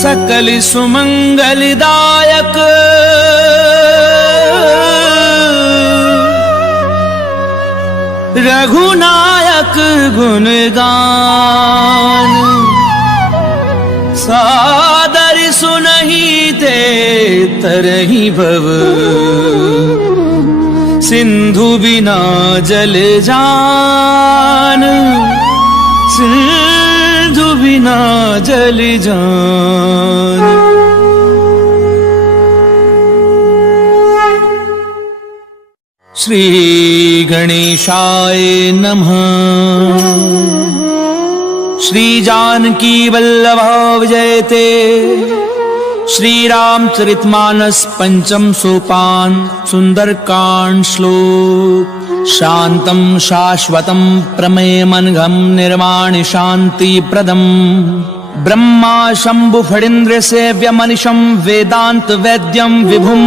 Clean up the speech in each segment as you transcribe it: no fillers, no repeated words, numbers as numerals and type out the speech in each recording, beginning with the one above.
सकल सुमंगलदायक रघुनायक गुणगान सादर सुनहि ते तरहि भव सिंधु बिना जल जान सिंधु बिना जल जान। श्री गणेशाय नमः। श्री जानकी वल्लभा विजयते। श्री रामचरितमानस पंचम सोपान सुंदरकांड श्लोक। शांतं शाश्वतं प्रमेयमनघं निर्वाणि शांति प्रदम ब्रह्मा शंभु फणीन्द्र सेव्यमनिशं वेदांत वैद्यं विभुं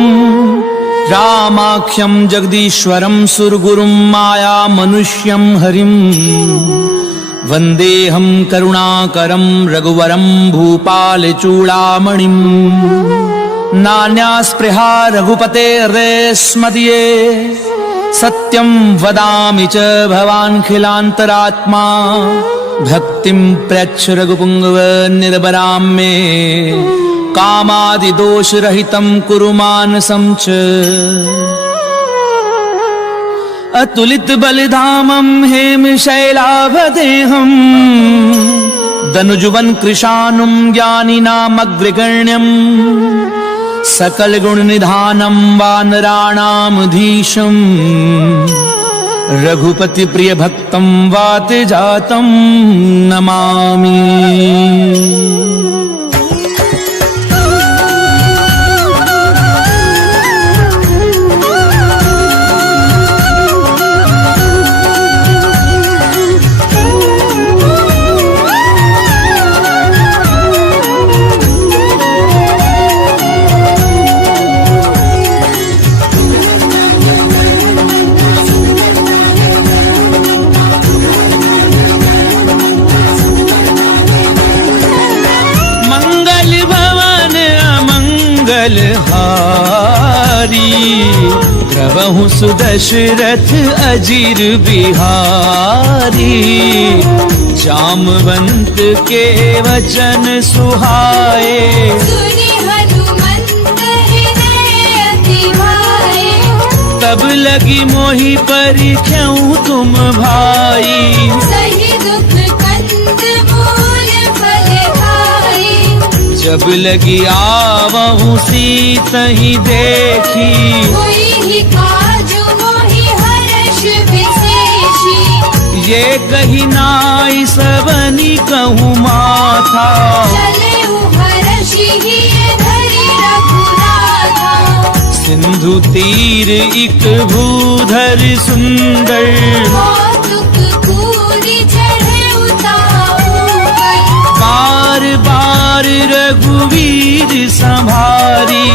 रामाख्यं जगदीश्वरं सुरगुरुं माया मनुष्यं हरिं वन्देऽहं करुणाकरं रघुवरं भूपालचूडामणिं। नान्या स्पृहा रघुपतेर्स्मदीये सत्यं वदामि च भवान्खिलान्तरात्मा भक्तिं प्रयच्छ रघुपुङ्गव निर्भरां मे कामादिदोषरहितं कुरु मानसं च। अतुलित बलिधामं हेमशैलाभदेहं दनुजुवन कृशानुं ज्ञानिनामग्रगण्यं सकल गुण निधानं वानराणामधीशं रघुपति प्रिय भक्तं वातजातं नमामि। प्रभु सुदशरथ अजीर बिहारी जामवंत के वचन सुहाए तब लगी मोहि परिख्याऊ तुम भाई सही दुख कंद मूल फल खाई। जब लगी आवहु सीतहि देखी ये कही नाई सबनी कहूँ माथा सिंधु तीर इक भूधर सुंदर बार बार रघुवीर संभारी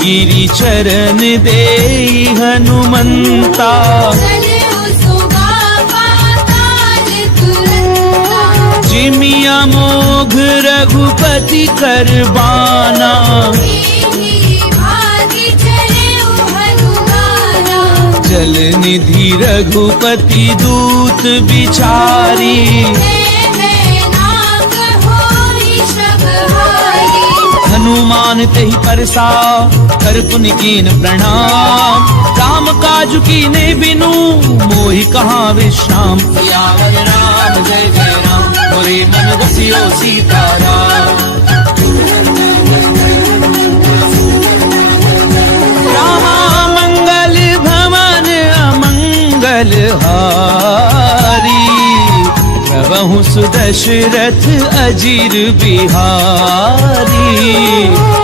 गिरि चरण दे हनुमंता जिमिया मोघ रघुपति करबाना जल निधि रघुपति दूत बिचारी हनुमान तेहि परसा कर पुनि कीन प्रणाम राम काजु कीने बिनु मोहि कहाँ विश्राम। सियावर राम जय जय राम मोरे मन बसियो सीताराम। रामा मंगल भवन अमंगल हारी प्रभु सुदशरथ अजीर बिहारी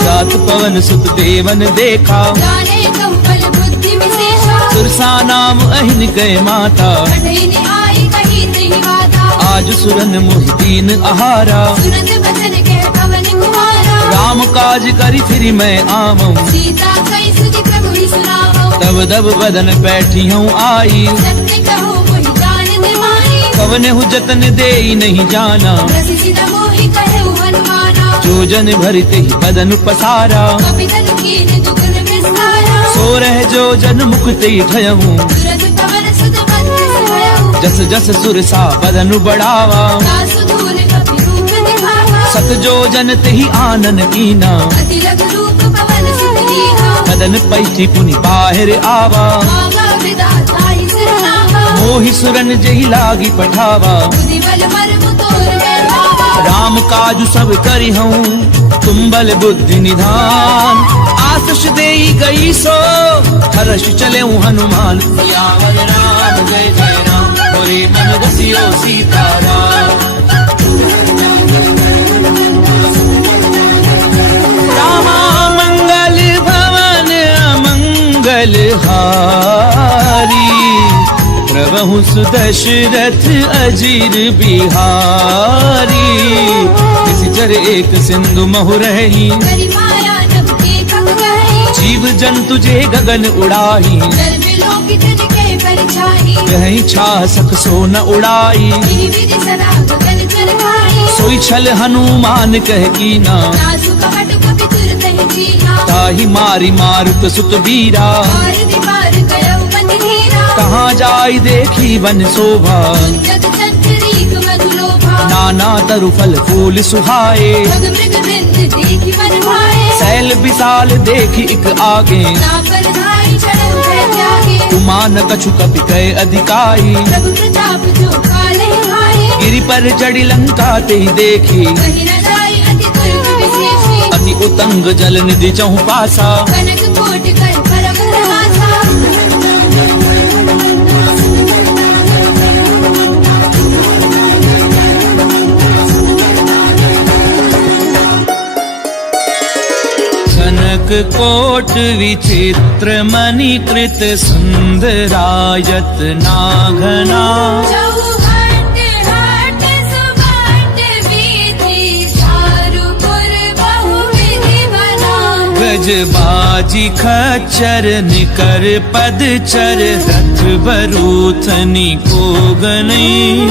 रात पवन सुत देवन देखा सुरसा नाम अहिन गए माता आज सुरन मोहिदीन आहारा राम काज करी फिर मैं आमऊं तब दब बदन बैठी हूँ आई कवन हु जतन दे नहीं जाना, जो जन भरते ही बदन पसारा, सो रह जो जन मुक्ति ठयहूँ, जस जस सुर सा बदन बढ़ावा, सत जो जन ते ही आनन कीना, बदन पैठी पुनि बाहर आवा, मोहि सुरन जही लागी पठावा, राम काजु सब करी हूँ तुम बल बुद्धि निधान, आशीष देई गई सो हर्ष चले हनुमान, सियावर राम जय जय राम, मोरे मन रसियो सीताराम। रामा मंगल भवन अमंगल हारी, प्रभु सुदशरथ अजीर बिहारी, किसी जर एक सिंधु महु रही, जीव जंतु जे गगन उड़ाई, कहीं छा सक सो न उड़ाई, सोई छल हनुमान कह कीना, ताहि मारी मारुत सुत बीरा, कहाँ जाई देखी बन शोभा, नाना तरु फल फूल सुहाए, सैल विशाल देखी एक आगे, तुमान कछु कपि कय अधिकाई, गिरि पर चढ़ी लंका ते देखी, अति उतंग जल निधि चहु पासा, कोट विचित्र मणिकृत सुंदरायत नाघना, गज बाजी खच्चर निकर पदचर, रथ बरूथनी को गनई,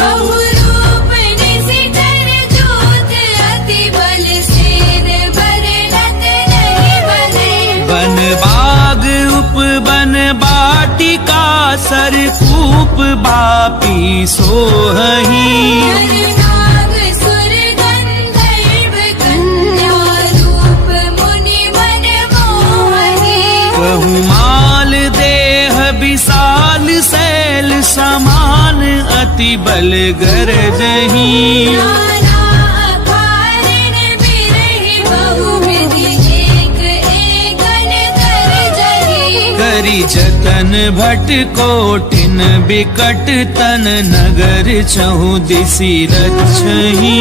बन बाग उप बन बाटिका, सर कूप बापी सोहही, बहुमाल देह विशाल शैल समान, अति बल गरजही, करी जतन भट कोटिन बिकट तन, नगर चहु दिसि रक्षही,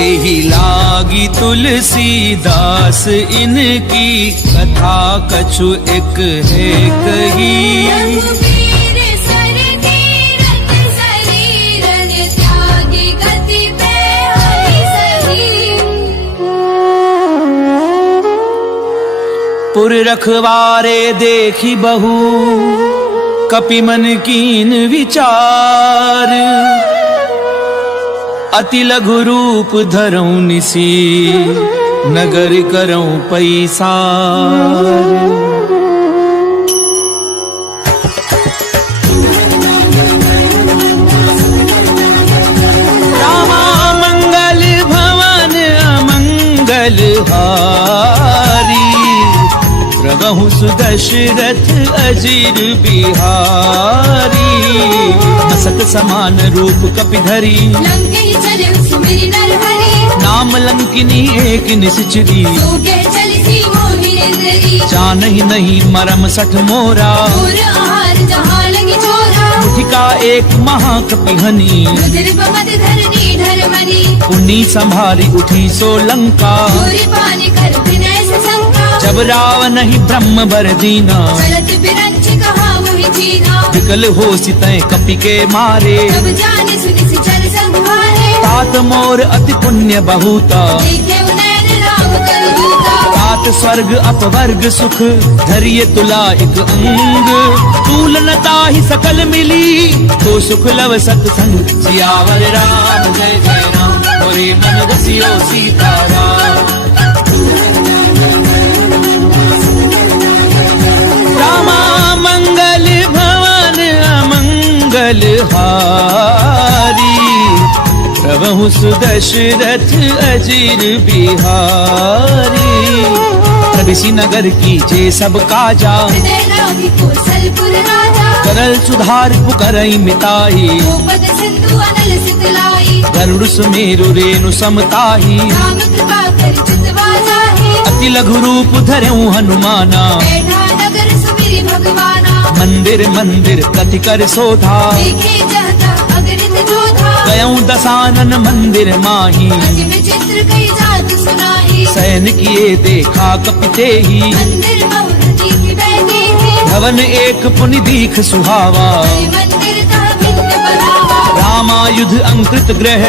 एहि लागी तुलसीदास इनकी, कथा कछु एक है कही, पुर रखवारे देखी बहु, कपि मन कीन विचार, अति लघु रूप धरऊं निसी, नगर करऊं पैसार। रामा मंगल भवन अमंगल हारी, प्रभु सुदशरथ अजीर बिहारी, मसक समान रूप कपिधरी, नाम लंकिनी एक निश्चरी, जानहि नहीं मरम सठ मोरा, मुठिका एक महाकपिहनी, पुनी संभारी उठी सो लंका, जब रावण ही ब्रह्म बर दीना, विकल हो सितय कपि के मारे, तात मोर अति पुण्य बहुता, तात सात स्वर्ग अपवर्ग सुख धरिए तुला एक अंग। तूल न ताहि सकल मिली तो सुख लव सत्संग। सियावर राम जय जय राम मोरे मन रसियो सीताराम। रामा मंगल भवन अमंगल हारी। प्रभु सुदशरथ अजीर बिहारी। प्रभिसी नगर की जे सब काजा करल सुधार पुकरई मिताई। गरुड़ सुमेरु रेणु समताही। अति लघु रूप धरऊं हनुमाना। मंदिर मंदिर प्रति कर शोधा। गयऊं दसानन मंदिर माही। सैन किए देखा कपिते ही। भवन एक पुनि दीख सुहावा। रामायुध अंकृत ग्रह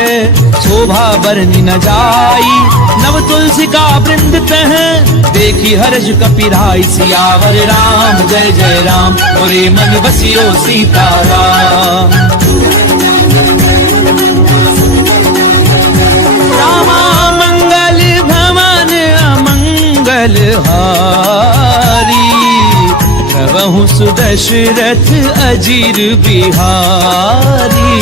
शोभा बरनी न जाई। नव तुलसी का वृंद तह देखी हर्ष कपिराई। सियावर राम जय जय राम मोरे मन बसियो सीताराम। रामा मंगल भवन अमंगल हारी। प्रभु सुदशरथ अजीर बिहारी।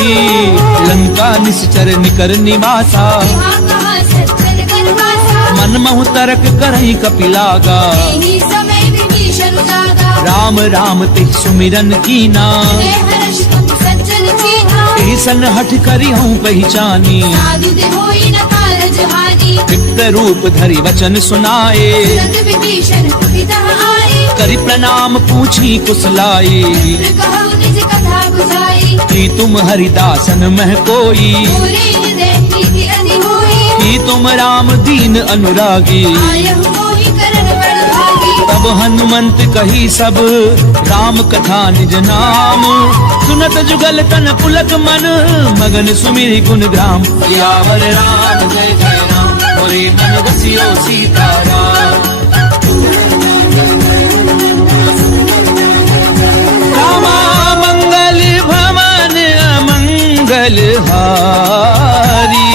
लंका निश्चर निकर निवासा। मन महु तरक करई कपिलागा। राम राम तिह सुमिरन कीना। सन हठ करी हूँ पहचानी। विप्त रूप धरि वचन सुनाए। करि प्रणाम पूछी कुशलाई। कि तुम हरिदासन मह कोई। कि तुम राम दीन अनुरागी। तब हनुमंत कही सब राम कथा निज नाम। सुनत जुगल तन पुलक मन मगन सुमिरि गुण ग्राम। सियावर राम जय जय राम मोरे मन बसियो सीताराम। रामा मंगल भवन अमंगल हारी।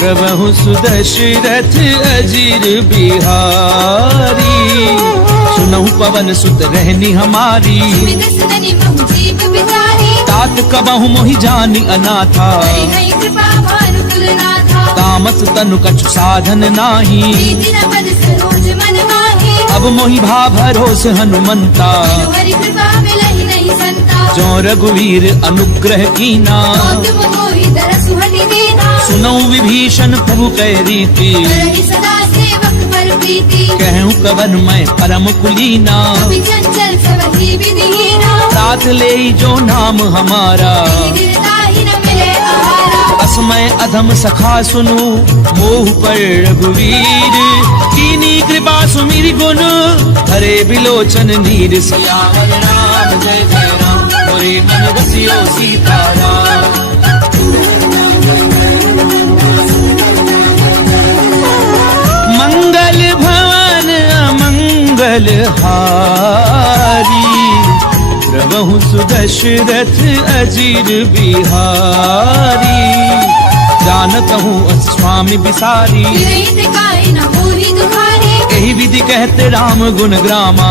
प्रभु सुदशरथ अजीर बिहारी। सुनहु पवन सुत रहनी हमारी। तात कबहु मोहि जानी अनाथा। तामस तनु कछु साधन नाही। अब मोहि भा भरोस हनुमंता। जो रघुवीर अनुग्रह कीना। सुनौ विभीषण प्रभु कह रीति। कहूँ कवन मैं परम कुलीना। साथ ले जो नाम हमारा। असमय अधम सखा सुनु मोह पर रघुवीर। कीनी कृपा सुमिरि गुण हरे बिलोचन नीर। सियावर राम जय जय राम मोरे मन बसियो सीताराम। मंगल भवन अमंगल हारी। प्रभु सुदशरथ अजीर बिहारी। जानत हूँ स्वामी बिसारी। यही विधि कहते राम गुण ग्रामा।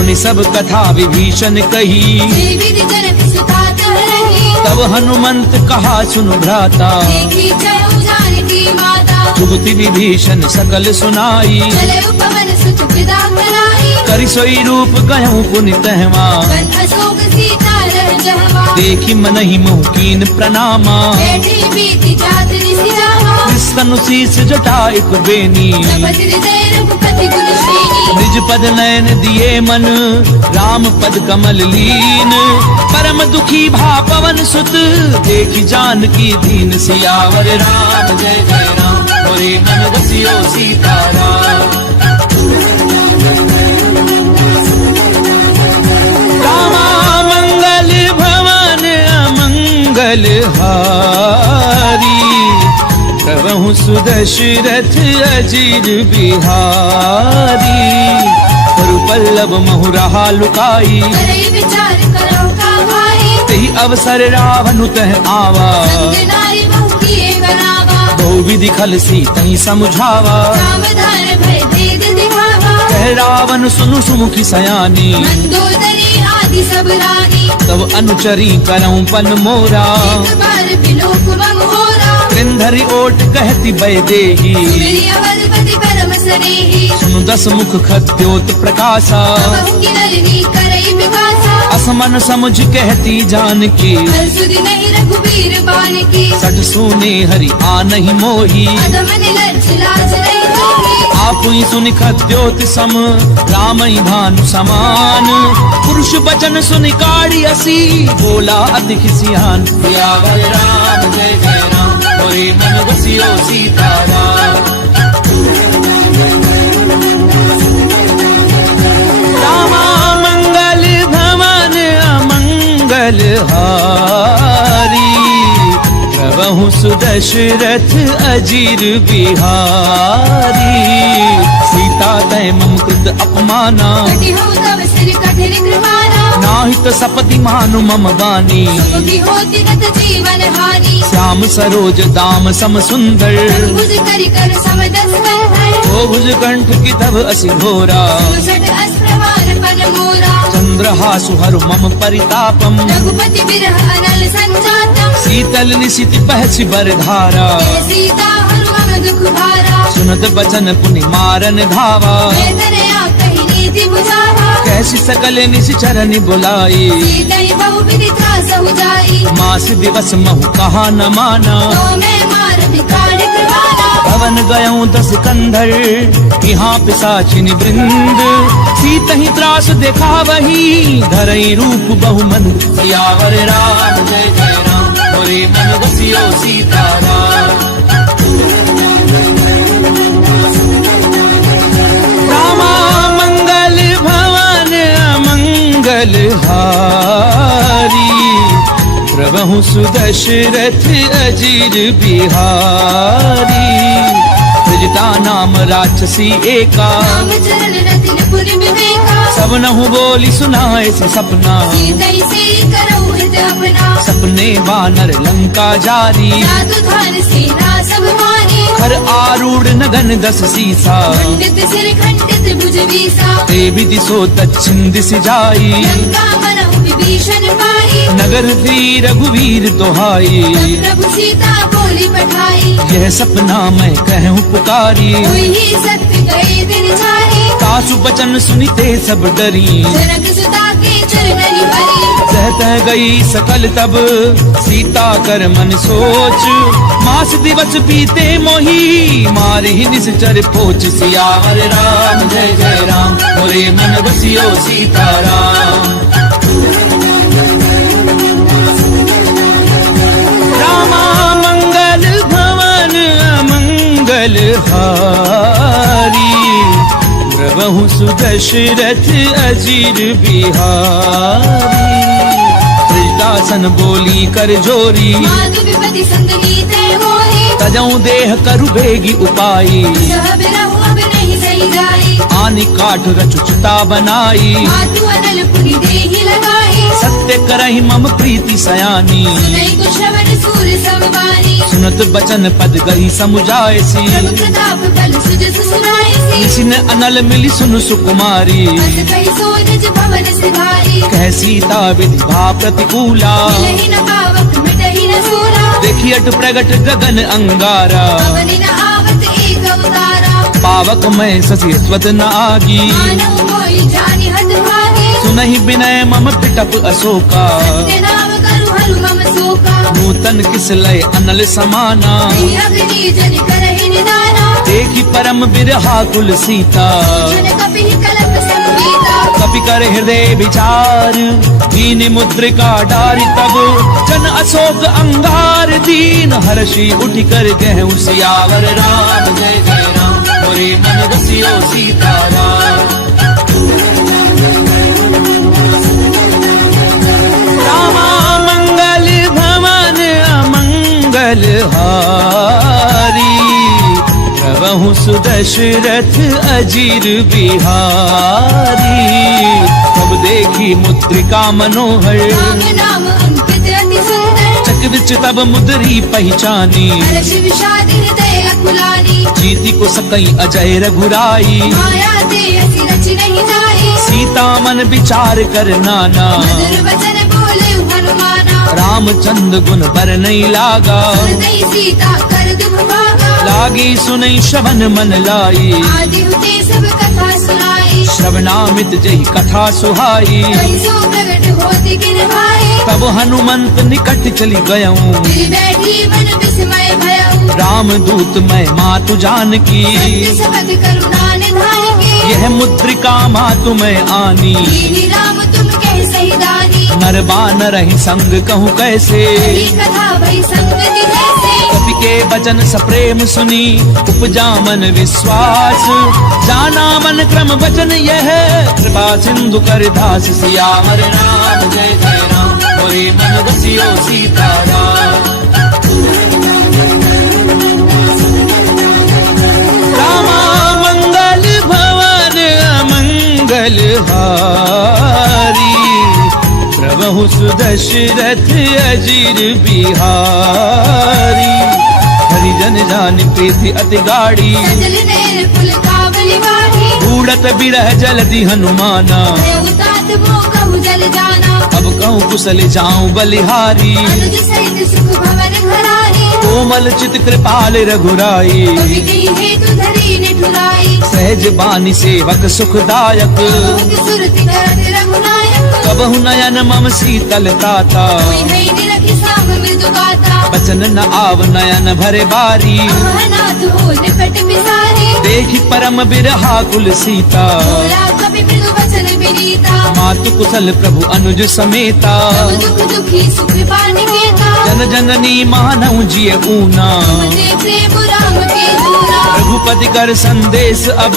उन्हीं सब कथा विभीषण कही। तब हनुमंत कहा सुनु भ्राता। जुगति विभीषण सकल सुनाई। करि सोई रूप गयऊं पुनि तहवा। देखी मनहि मोह कीन प्रणामा। स्तनु शीस जटा एक बेनी। निज पद नयन दिए मन राम पद कमल लीन। परम दुखी भा पवन सुत देखी जानकी दीन। सियावर राम जय जय राम मोरे मन बसियो सीताराम। रामा मंगल भवन अमंगल हारी। प्रभु प्रभु सुदशरथ अजीर बिहारी, करु पल्लव महु रहा लुकाई, करे विचार करो का भाई, तेहि अवसर रावण तह आवा, संग नारी बहु किए बनावा, बहु विधि खल सीतहि समझावा, सावधान भय भेद दिखावा, कह रावण सुनु सुमुखी सयानी, मंदोदरी आदि सब रानी, तब अनुचरी करऊं पन मोरा, एक बार बिलोक बंगोरा, कृंधरि ओट कहती बैदेही, मेरी अवधपति परम सनेही, सुनु दस मुख खद्योत प्रकाशा, बहु की नलिनी करई विकासा, असमन समझ कहती जानकी, हर सुधि नहीं रघुबीर बान की, सठ सुने हरि आनहि मोही, अधम निलज्ज लाज नहीं होगी, आप ही सुनि खद्योत सम राम ही भानु समान, पुरुष बचन सुनि काढ़ी असी, बोला अति खिसियान, सियावर राम जय जय राम, मोरे मन बसियो सीताराम। रामा मंगल भवन अमंगल हारी, प्रभु सुदशरथ अजीर बिहारी, सीता तय मम कृत अपमाना, कटि हो तव सिर कठिन कृपाना, नाहित सपति मानु मम बानी, सुखी होती नत जीवन हानि, श्याम सरोज दाम सम सुंदर, भुज करि कर समदस है, ओ भुज कंठ की तब असि घोरा, सुषट अस्प्रवान पन मोरा, चंद्रहासु हरु मम परितापम, रघुपति बिरह अनल संजातम, शीतल निशिति पहचि बरधारा, हे सीता हनुमन दुख भारा, सुनत बचन पुनि मारन धावा, वेदनया कहि नीति बुझावा, कैसी सकल निश्चरनि बुलाई, सीतहि बहु विधि त्रासहु जाई, मास दिवस महु कहा न माना, तो मैं मार भिखार कृपाना, भवन गयऊं दस कंधर, यहाँ पिशाचिनि वृंद, सीतहि त्रास देखा वही, धरई रूप बहुमन, सियावर राम जय जय राम, मोरे मन बसियो सीताराम। रामा मंगल भवन अमंगल हारी, प्रभु सुदशरथ अजीर बिहारी, ब्रजता नाम राक्षसी एका, राम चरण रतिन पुर विवेका, सब नहु बोली सुनाए से सपना, सीतहि से करऊ हित अपना, सपने वानर लंका जारी, जादू धार सेना सब मानी, खर आरूढ़ नगन दस सीसा, खंडित सिर खंडित भुज बीसा, देवी दिशो दक्षिण दिश जाई, लंका मनहु विभीषण पाई, नगर फिर रघुवीर दोहाई, तब प्रभु सीता बोली पठाई, यह सपना मैं कहूँ पुकारी, कोई ही सत्य गए दिन जारी, सासु बचन सुनिते सब डरी, जनक सुता के चरणनि भरी, सहत गई सकल तब सीता कर मन सोच, मास दिवस बीते मोही, मारी निश्चर पोच, सियावर राम जय जय राम, मोरे मन बसियो सीताराम। रामा मंगल भवन अमंगल हारी, प्रभु सुदशरथ अजीर बिहारी, दासन बोली कर जोरी, माधु विपति संग नीते मोहि, तजऊ देह करु बेगी उपाई, सह बिरहु अब नहीं सही जाई, आनि काठ रचुचता बनाई, मातु अनल पुनि देहि लगाई, सत्य करहि मम प्रीति सयानी, सुनई को श्रवण सूर सब बानी, सुनत बचन पद गई समुझायसी, प्रभु प्रताप बल सुजस सुनाईसी, निशिन अनल मिली सुनु सुकुमारी, अस कहि सो निज भवन सिधारी, कह सीता विधि भा प्रतिकूला, मिलहि न पावक मिटहि न सूरा, देखी अट प्रगट गगन अंगारा, पवनि न आवत एक अवतारा, पावक मैं ससी स्वत न आगी, मानव मोहि जानि हत भागी, सुनहि विनय मम पिटप अशोका, सत्य नाम करु हरु मम शोका, नूतन किस लय अनल समाना, नहीं अग्नि जनि करहि निदाना, देखी परम बिरहा कुल सीता, जन कपिहि कलप संगीता, कपि कर हृदय विचार, दीन मुद्रिका डारी तब, जन अशोक अंगार दीन, हर्षि उठि कर गहु सियावर राम जय जय राम, मोरे मन बसियो सीताराम। रामा मंगल भवन अमंगल हारी, प्रभु सुदशरथ अजीर बिहारी। तब देखी मुद्रिका मनोहर, राम नाम अंकित अति सुंदर। चक्रविच तब मुद्री पहचानी, हर्ष विषाद हृदय अकुलानी। जीति को सकई अजय रघुराई, माया ते अति रच नहीं जाई। सीता मन विचार कर नाना, मधुर वचन बोले हनुमाना। रामचंद्र गुण पर नहीं लागा, सुनई सीता कर दुख भागा। लागी सुनई श्रवण मन लाई, आदि हुते सब कथा सुनाई। श्रवणामित जही कथा सुहाई। कहीं सो प्रगट होती किन भाई। तब हनुमंत निकट चली गयऊं, दिल बैठी मन विस्मय भयऊ। राम दूत मैं मातु जानकी, सत्य शपथ करुणा निधान की। यह मुद्रिका मातु मैं आनी। दीनी राम तुम कह सही दानी। नर बानर ही संग कहूँ कैसे, सही कथा भई संगति जैसे। कपि के वचन सप्रेम सुनी, उपजा मन विश्वास। जाना मन क्रम वचन यह, कृपा सिंधु कर दास। सियावर राम जय जय राम, मोरे मन बसियो सीताराम। रामा मंगल भवन अमंगल हारी, प्रभु सुदशरथ अजीर बिहारी। हरिजन जान प्रीति अति गाड़ी, सजल नैन कुल काबली वाही। उड़त बिरह जलधि हनुमाना, तात मोह कहु जल जाना। अब कहूँ कुशल जाऊं बलिहारी। अनुज सहित सुख भवन घरारी। कोमल चित कृपाल रघुराई, कवि कही हेतु धरी निठुराई। सहज बानी सेवक सुखदायक। बहुत सुरति करत रघुनायक। कबहु नयन मम शीतल ताता, कोई नहीं निरखि साम मृदु गाता। बचन न आव नयन भरे बारी। नाथ हो निकट बिसारी। देखि परम बिरहा कुल सीता, बोला कवि मृदु वचन विनीता। मातु कुशल प्रभु अनुज समेता। सब दुख दुखी सुख पानि केता। जन जननी मानव जिय ऊना, मते प्रेम राम के दूरा। रघुपति कर संदेश अब,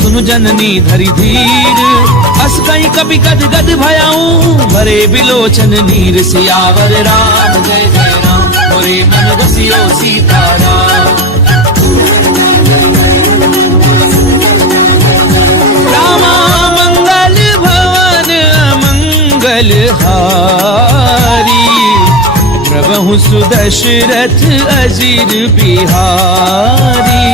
सुनु जननी धरि धीर। अस कहीं कभी गद गद भयाऊं, भरे बिलोचन नीर। सियावर राम जय जय राम, मोरे मन बसियो सीताराम। रामा मंगल भवन अमंगल हारी, प्रभु सुदशरथ अजीर बिहारी।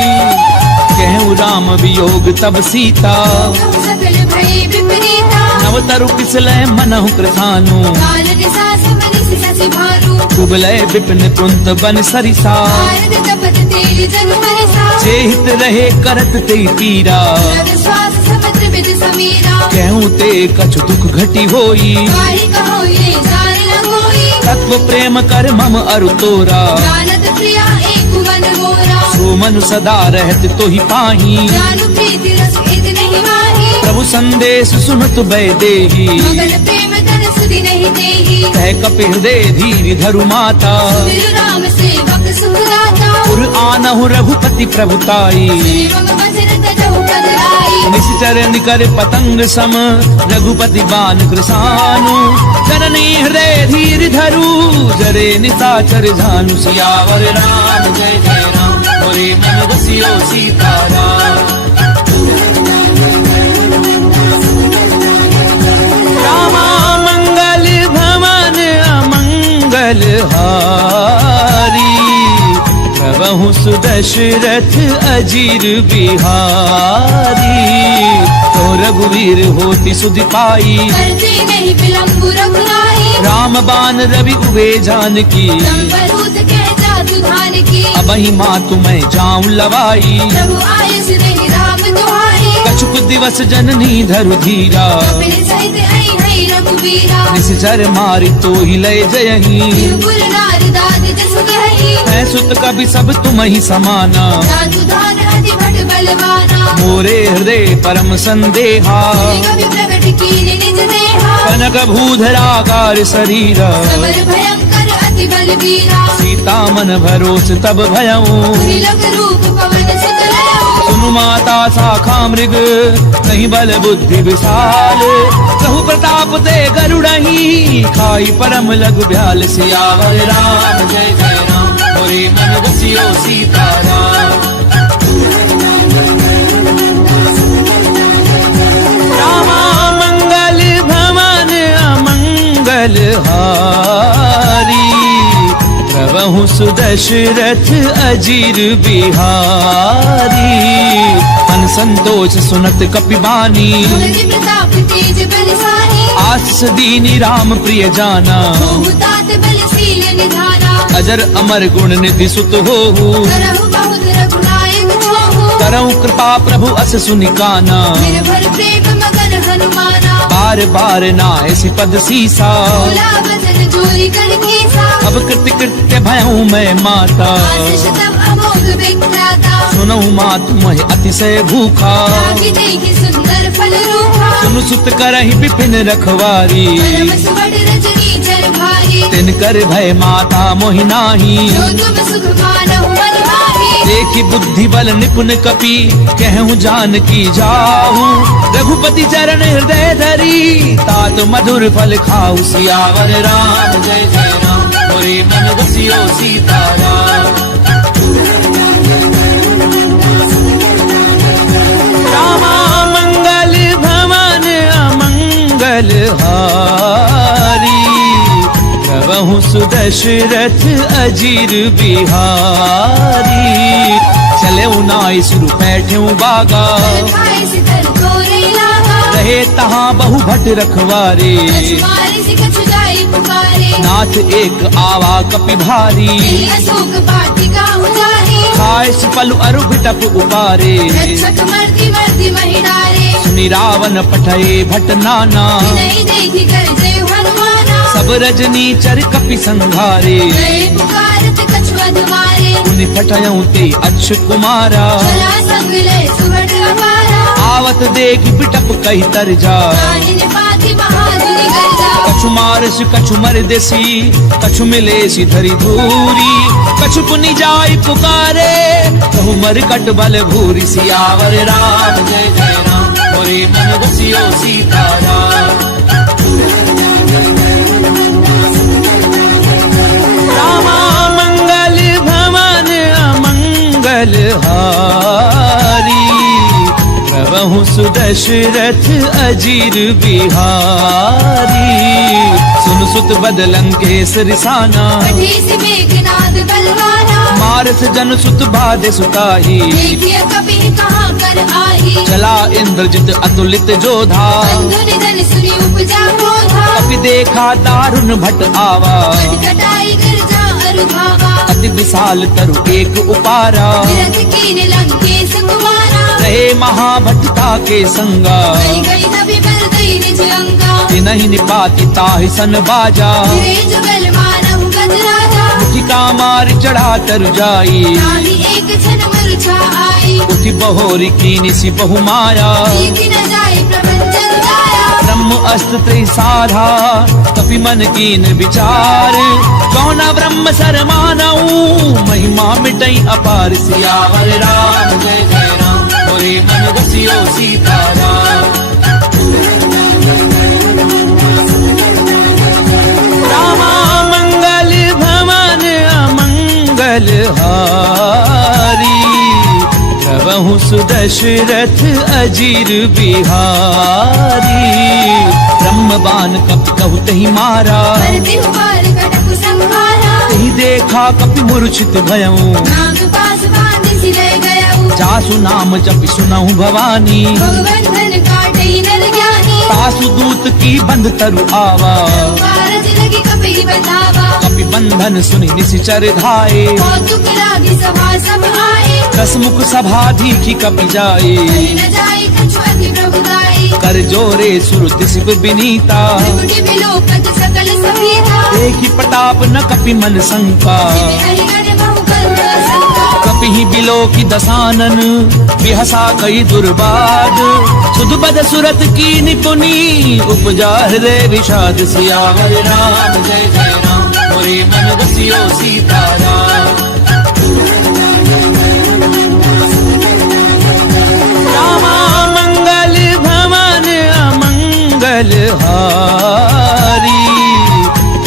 कहूँ राम वियोग तब सीता, सकल भय विपरीता। नव तरु पिसलय मनहु कृतानु। काल दिशा समनि सिसि भानु। कुबलय विपिन कुंत बन सरिसा, भारत तपत तेल जग हरिसा। चेहित रहे करत ते पीरा। रग श्वास समुद्र विद समीरा। कहूँ ते कछु दुख घटी होई, गाहि कहो ये जान न होई। तत्व प्रेम कर मम अरु तोरा। जानत प्रिया एक मन मोरा। सो मनु सदा रहत तो ही पाही, जानु प्रीति रस इत नहीं माही। प्रभु संदेश सुनत बै देही। मगन प्रेम धन सुधि नहीं देही। कह कपि हृदय धीर धरु माता, बिरु राम सेवक सुखदाता। पुर आनहु रघुपति प्रभुताई। श्री मम वचन तजहु पद आई। निश्चर निकर पतंग सम, रघुपति बान कृसानु। जननी हृदय धीर धरु, जरे निशाचर झानु। सियावर राम जय जय राम, मोरे मन बसियो सीताराम। रामा मंगल भवन अमंगल हारी, प्रभु सुदशरथ अजीर बिहारी। तो रघुवीर होति सुधि पाई, करते नहीं विलंबु रघुराई। राम बान रवि उबे जानकी। संबरूत कह जातु धान की। अबहि मातु मैं जाऊं लवाई, प्रभु आयस नहीं राम दुहाई। कछुक दिवस जननी धरु धीरा। कपिल सहित आई हई रघुबीरा। निश्चर मारि तो ही लय जयही, बिरबुल नार दाद जस गही। मैं सुत कभी सब तुम ही समाना। जातु धान अति भट बलवाना। मोरे हृदय परम संदेहा, कवि प्रगट कीन निज देहा। कनक भूधराकार शरीरा। समर भयंकर अति बलबीरा। सीता मन भरोस तब भयऊं, त्रिलोक रूप पवन सुत लयऊ। सुनु माता शाखा मृग, नहीं बल बुद्धि विशाल। कहु प्रताप ते गरुड़ही, खाई परम लघु ब्याल। सियावर राम जय जय राम, मोरे मन बसियो सीताराम। प्रभु सुदशरथ अजीर बिहारी। मन संतोष सुनत कपिबानी, बलि प्रताप तेज बलशाली। आशीष दीनी राम प्रिय जाना, तात बलशील निधाना। अजर अमर गुण निधि सुत होहु, करहु बहुत रघुनायक होहु। करऊं कृपा प्रभु अस सुनिकाना। निर्भर प्रेम मगन हनुमाना। बार बार नायसि पद सीसा, बोला वचन जोरी कर केसा। अब कृत्य कृत्य भयऊं मैं माता। आशीष तब अमोघ विख्याता। सुनऊ मात मोहि अतिशय भूखा, लागी देखि सुंदर फल रूपा। सुनु सुत करहि विपिन रखवारी। परम सुबड रजनी चर भारी। तिन कर भय माता मोहि नाही, जो तुम सुख मानहु मन माही। देखि बुद्धि बल निपुण कपि, कहूँ जान की जाहू। रघुपति चरण हृदय धरी, तात मधुर फल खाऊ। सियावर राम जय जय राम, मोरे मन बसियो सीताराम। रामा मंगल भवन अमंगल हारी, प्रभु सुदशरथ अजीर बिहारी। चले नाई सुरु बैठे बागा, खाए सितर तोरे लागा। रहे तहाँ बहु भट रखवारे। मारे से कछु जाए पुकारे। नाथ एक आवा कपि भारी, दिल अशोक वाटिका उजारी। खाए पलु अरु बिटप उपारे। रक्षक मर्दी मर्दी महिडारे। सुनि रावण पठये भट नाना, नहीं देखी कर जय हनुमाना। सब रजनी चर कपि संघारे। गए पुकारत कछु अधमारे। उनि पठयऊं ते अच्छ कुमारा, चला संग लय सुबड अपारा। आवत देख बिटप कही तर जा। काहिन पाति बहादुरी गर्जा। कछु मारस कछु मर देसी, कछु मिले सी धरी धूरी। कछु पुनि जाय पुकारे, कहु मर कट बल भूरी। सियावर राम जय जय राम, मोरे मन बसियो सीताराम। रामा मंगल भवन अमंगल हारी, प्रभु सुदशरथ अजीर बिहारी। सुन सुत बदलंकेश रिसाना, कठीस मेघनाद बलवाना। मारस जन सुत बाधे सुताही। देखिए कभी कहाँ कर आई। चला इंद्रजित अतुलित जोधा, बंधु निधन सुनी उपजा क्रोधा। कपि देखा दारुण भट आवा। कटाई गर्जा अरुधावा। अति विशाल तरु एक उपारा, विरथ कीन लंकेश कुमारा। रहे महाभटता के संगा। गई गई नबी बल दई निज अंगा। नहीं निपाति ताहि सन बाजा, फिरे जुगल मानहु गजराजा। मुखिका मार चढ़ा तर जाई। नाही एक क्षण मूर्छा आई। उठि बहोरी कीनि सि बहु माया। जीति न जाए प्रपंचन जाया। ब्रह्म अस्त्र त्रिसाधा, कपि मन कीन विचार। कौन ब्रह्म सर मानऊ, महिमा मिटई अपार। सियावर राम जय जय राम, मोरे मन बसियो सीताराम। रामा मंगल भवन अमंगल हारी, प्रभु सुदशरथ अजीर बिहारी। ब्रह्मबान कपि कहु तहि मारा, करती हुबार कटक संहारा। तहि देखा कपि मूर्छित भयऊं। नाग पास बांधि सिरय गयऊ। जासु नाम जपि सुनहु भवानी, भगवंधन काटई नर ज्ञानी। तासु दूत की बंध तरु आवा। कारज लगी कपि बतावा। कपि बंधन सुनि निशिचर धाये। कौतुक लागी सभा सब आए। दसमुख सभा दीखि कपि जाए। कहि न जाए कछु अति प्रभुदाई। कर जोरे सुर तिसिप बिनीता, त्रिपुटी विलोकत सकल सभीता। देखि प्रताप न कपि मन शंका। हरि गण बहु करुण संका। कपि ही बिलोकि दसानन, बिहसा कई दुर्बाद। सुध बद सुरत की निपुनी, उपजा हृदय विषाद। सियावर राम जय जय राम, मोरे मन बसियो सीताराम। रामा मंगल भवन अमंगल हारी,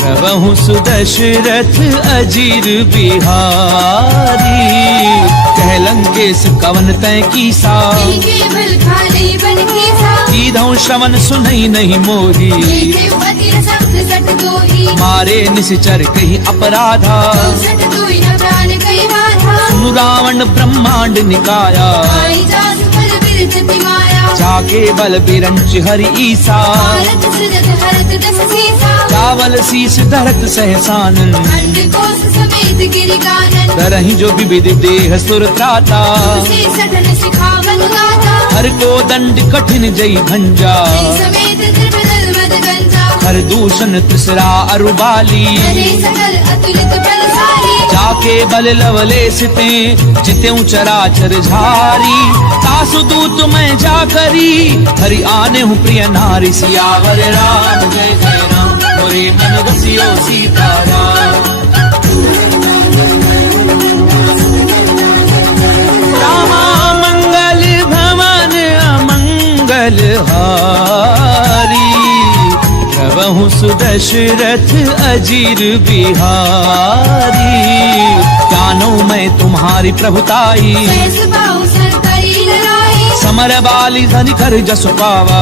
प्रभु सुदशरथ अजीर बिहारी। कह लंकेश कवन तय कीसा यही केवल खाली बन कीसा कीधौ श्रवण सुनई नहीं मोरी देखे अति सख्त सट दोही मारे निश्चर कही अपराधा सट दोई न प्राण कई बाधा सुनु रावण ब्रह्मांड निकाया आई जासु फल बिरचति माया जाके बल बिरंच हरि ईसा भारत सृजत हरत दस सीसा चावल शीस धरत सहसानन अंड कोस समेत गिरि कानन करहि जो विविध देह सुर त्राता से सठन सिखावन गाता हर को दंड कठिन जय भंजा समेत त्रिपदल मद गंजा हर दूषण त्रिसरा अरुबाली हरे सकल अतुलित बलशाली जाके बल लवलेश ते जित्यु चराचर झारी तासु दूत मैं जा करी हरि आने हूँ प्रिय नारी सियावर राम जय जय राम मोरे मन बसियो सीताराम रामा मंगल भवन अमंगल हारी प्रभु सुदशरथ अजीर बिहारी जानो मैं तुम्हारी प्रभुताई सहस बाहु सर करी लड़ाई समर बाली धनि कर जसु पावा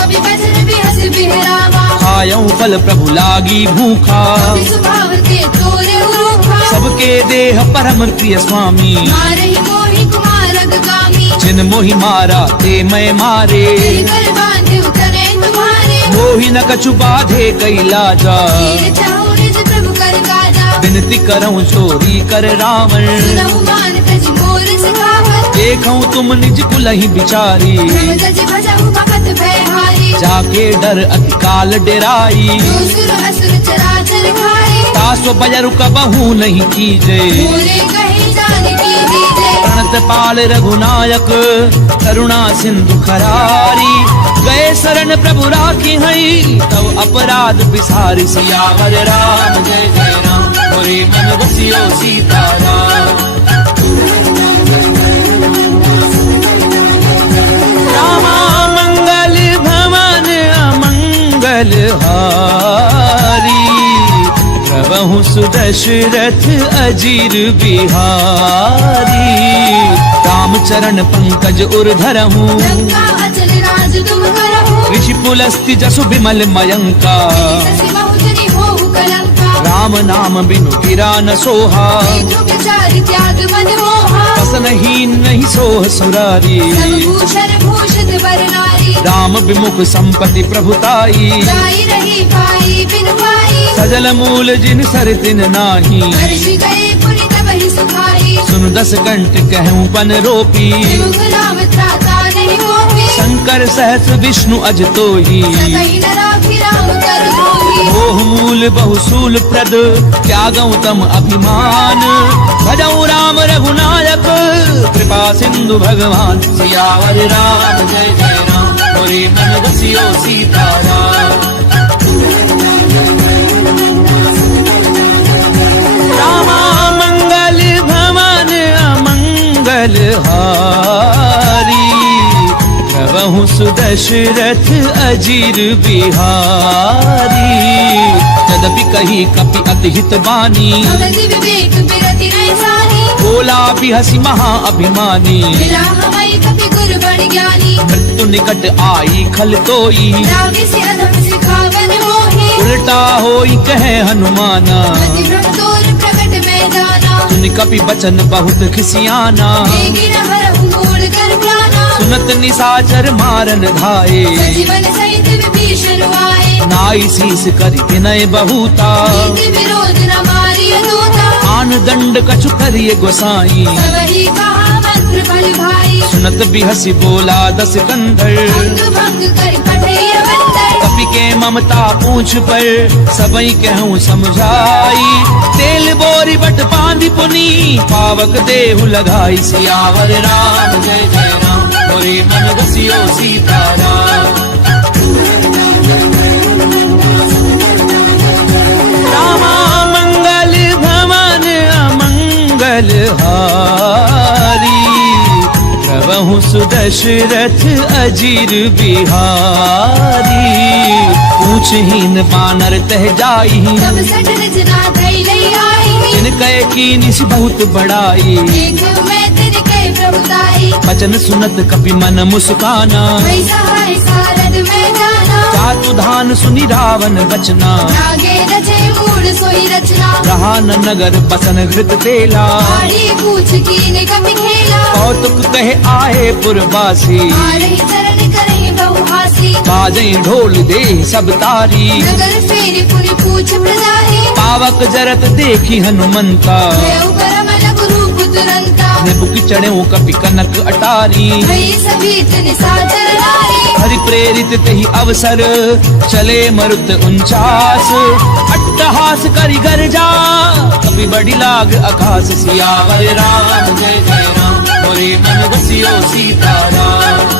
कभी बचन बिहस बिहरावा खायऊ फल प्रभु लागी भूखा स्वभाव के तोरे उरूखा सबके देह परम प्रिय स्वामी मारहि मोहि कुमार अगगामी जिन मोहि मारा ते मैं मारे कर बांधे उतरे तुम्हारे मोहि न कछु बाधे कैलाजा तीर चाहु निज प्रभु कर काजा विनती करऊं चोरी कर रावण सुनहु मान तज मोर सिखावत देखऊं तुम निज कुलहि बिचारी प्रभु तज भजहु भगत भयहारी जाके डर अति काल डेराई जो सुर असुर चराचर खाए तासो बजरु कबहू नहीं कीजे मोरे कहीं जान की दीजे प्रणत पाल रघुनायक करुणा सिंधु खरारी गए शरण प्रभु राखी हई तब अपराध बिसारी सियावर राम जय जय राम मोरे मन बसियो सीताराम रामा मंगल भवन अमंगल हारी प्रभु सुदशरथ अजीर बिहारी राम चरण पंकज उर धरहूँ लंका अचल राज तुम करहु ऋषि पुलस्ति जसु विमल मयंका ससी बहुजनी होहु कलंका राम नाम बिनु गिरा न सोहा जो विचार त्याग मन मोहा वसनहीन नहीं सोह सुरारी सब भूषण भूषित वर नारी राम विमुख संपत्ति प्रभुताई जाई रही पाई बिन पाई सजल मूल जिन सर तिन नाही हर्ष गए पुनि तब ही सुखाई सुन दस कंठ कहूँ पन रोपी मुख नाम त्राता नहीं होती शंकर सहस विष्णु अज तोही सकहि न राखी राम कर धोही मोह मूल बहुसूल प्रद त्यागौ तम अभिमान भजऊ राम रघुनायक कृपा सिंधु भगवान सियावर राम जय जय राम मोरे मन बसियो सीताराम रामा मंगल भवन अमंगल हारी प्रभु सुदशरथ अजीर बिहारी यद्यपि कही कपि अति हित बानी भगति विवेक बिरति नहीं सानी बोला भी हसी महा अभिमानी मिला हमारी कपि गुरु बड़ ज्ञानी मृत्यु निकट आई खल तोई रावि से अधम सिखावन मोहि उल्टा होई कहे हनुमाना अति भ्रम तोर प्रकट में जाना सुन कपि बचन बहुत खिसियाना देगी न हरहु मूल कर प्राणा सुनत निसाचर मारन धाये सजीवन सहित विभीषण आए नाई शीस करि विनय बहुता नीति विरोध न मारिय दूता आन दंड कछु करिय गोसाई सबहि कहा मंत्र बल भाई सुनत बिहसी बोला दस कंधर अंग भंग कर पठेय बंदर कपि के ममता पूछ पर सबई कहूँ समझाई तेल बोरी बट बांधि पुनी पावक देहु लगाई सियावर राम जय जय राम मोरे मन बसियो सीताराम रामा मंगल भवन अमंगल हारी प्रभु सुदशरथ अजीर बिहारी पूछहीन बानर तह जाई सब सठ रचना धई लई आई जिन कह की निस बहुत बड़ाई देख मैं तेरे बचन सुनत कपि मन मुस्काना। वही सहाय सारद में जाना, जातु धान सुनि रावण बचना। आगे रचे मूड सोई रचना, रहा न नगर बसन घृत तेला। आड़ी पूछ कीन कपि खेला, कौतुक कहे आए पुरवासी। आ रही चरण करही बहुहासी। बाजई ढोल दे सब तारी। नगर फेरी पुनि पूछ प्रजाहि, पावक जरत देखी हनुमंता। भयउ परम लघु रूप तुरंता। निबुक चढ़ऊ कपि कनक अटारी। भई सभीत निशाचर नारी, हरि प्रेरित तेहि अवसर चले मरुत 49। अट्टहास करि गर्जा कपि बड़ी लाग आकाश। सियावर राम जय जय राम, मोरे मन बसियो सीताराम।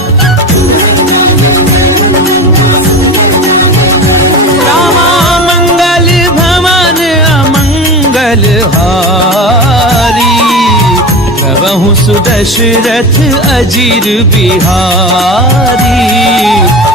रामा मंगल भवन अमंगल हारी। प्रभु सुदशरथ अजीर बिहारी।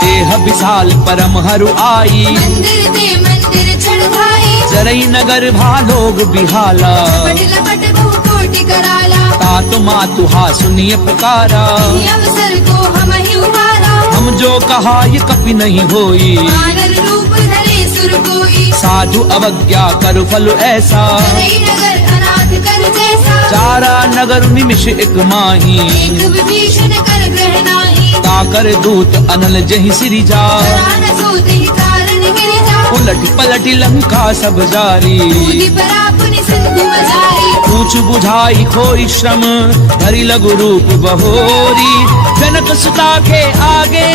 देह विशाल परम हरु आई। मंदिर ते मंदिर चढ़ाई। जरई नगर भालोग बिहाला। लपट लपट बहु कोटि कराला, तातु मातु हा सुनिय पुकारा। ये अवसर को हम ही उबारा। हम जो कहा ये कपि नहीं होई। वानर रूप धरे सुर कोई, साधु अवज्ञा कर फल ऐसा। करई नगर अनाथ कर जैसा। चारा नगर निमिष एक माही। एक विभीषण कर ग्रह नाही, ताकर दूत अनल जहि सिरि जा। प्राण सोत ही कारण गिर जा। उलट पलट लंका सब जारी। कूदि परा पुनि सिंधु मझारी। पूछ बुझाई खोई श्रम धरि लघु रूप बहोरी। जनक सुता के आगे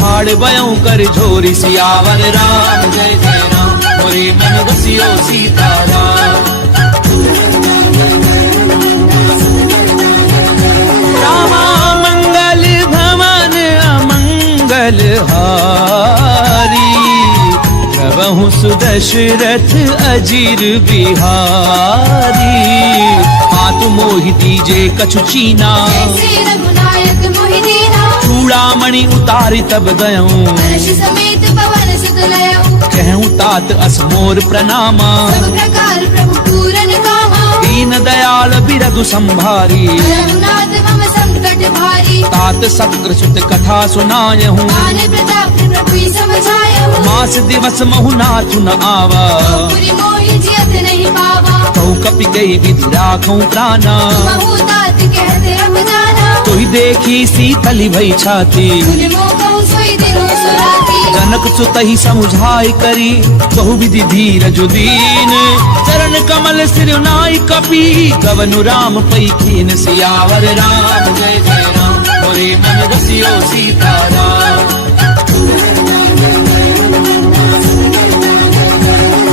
हाड़ बयऊ कर झोरी। सियावर राम जय जय राम, मोरे मन बसियो सीताराम। रामा मंगल भवन अमंगल हारी। प्रभु सुदशरथ अजीर बिहारी। मातु मोहि दीजे कछु चीना। जैसे रघुनायक मोहि दीना, चूड़ामणि उतारी तब गयऊं। हर्ष समेत पवन सुत लयऊ। कहूँ तात असमोर प्रणामा। सब प्रकार प्रभु पूरन कामा, दीन दयाल बिरधु संभारी। रघुनाथ मम संकट भारी। तात सत्र सुत कथा सुनायहूँ। आने प्रताप प्रभु समझायऊ। मास दिवस महु नाथु न आवा। पुरि मोहि जियत नहीं पावा, कहूँ कपि कई विधि राखूं प्राणा। महु तात कहते अब जाना। तोहि देखी सीतली भई छाती। पुनि मोह कहु सोई दिनो सुराती। जनक सुतहि समुझाई करी बहु विधि धीरज दीन। चरण कमल सिर नाई कपि गवनु राम पई कीन। सियावर राम जय जय राम, मोरे मन बसियो सीताराम।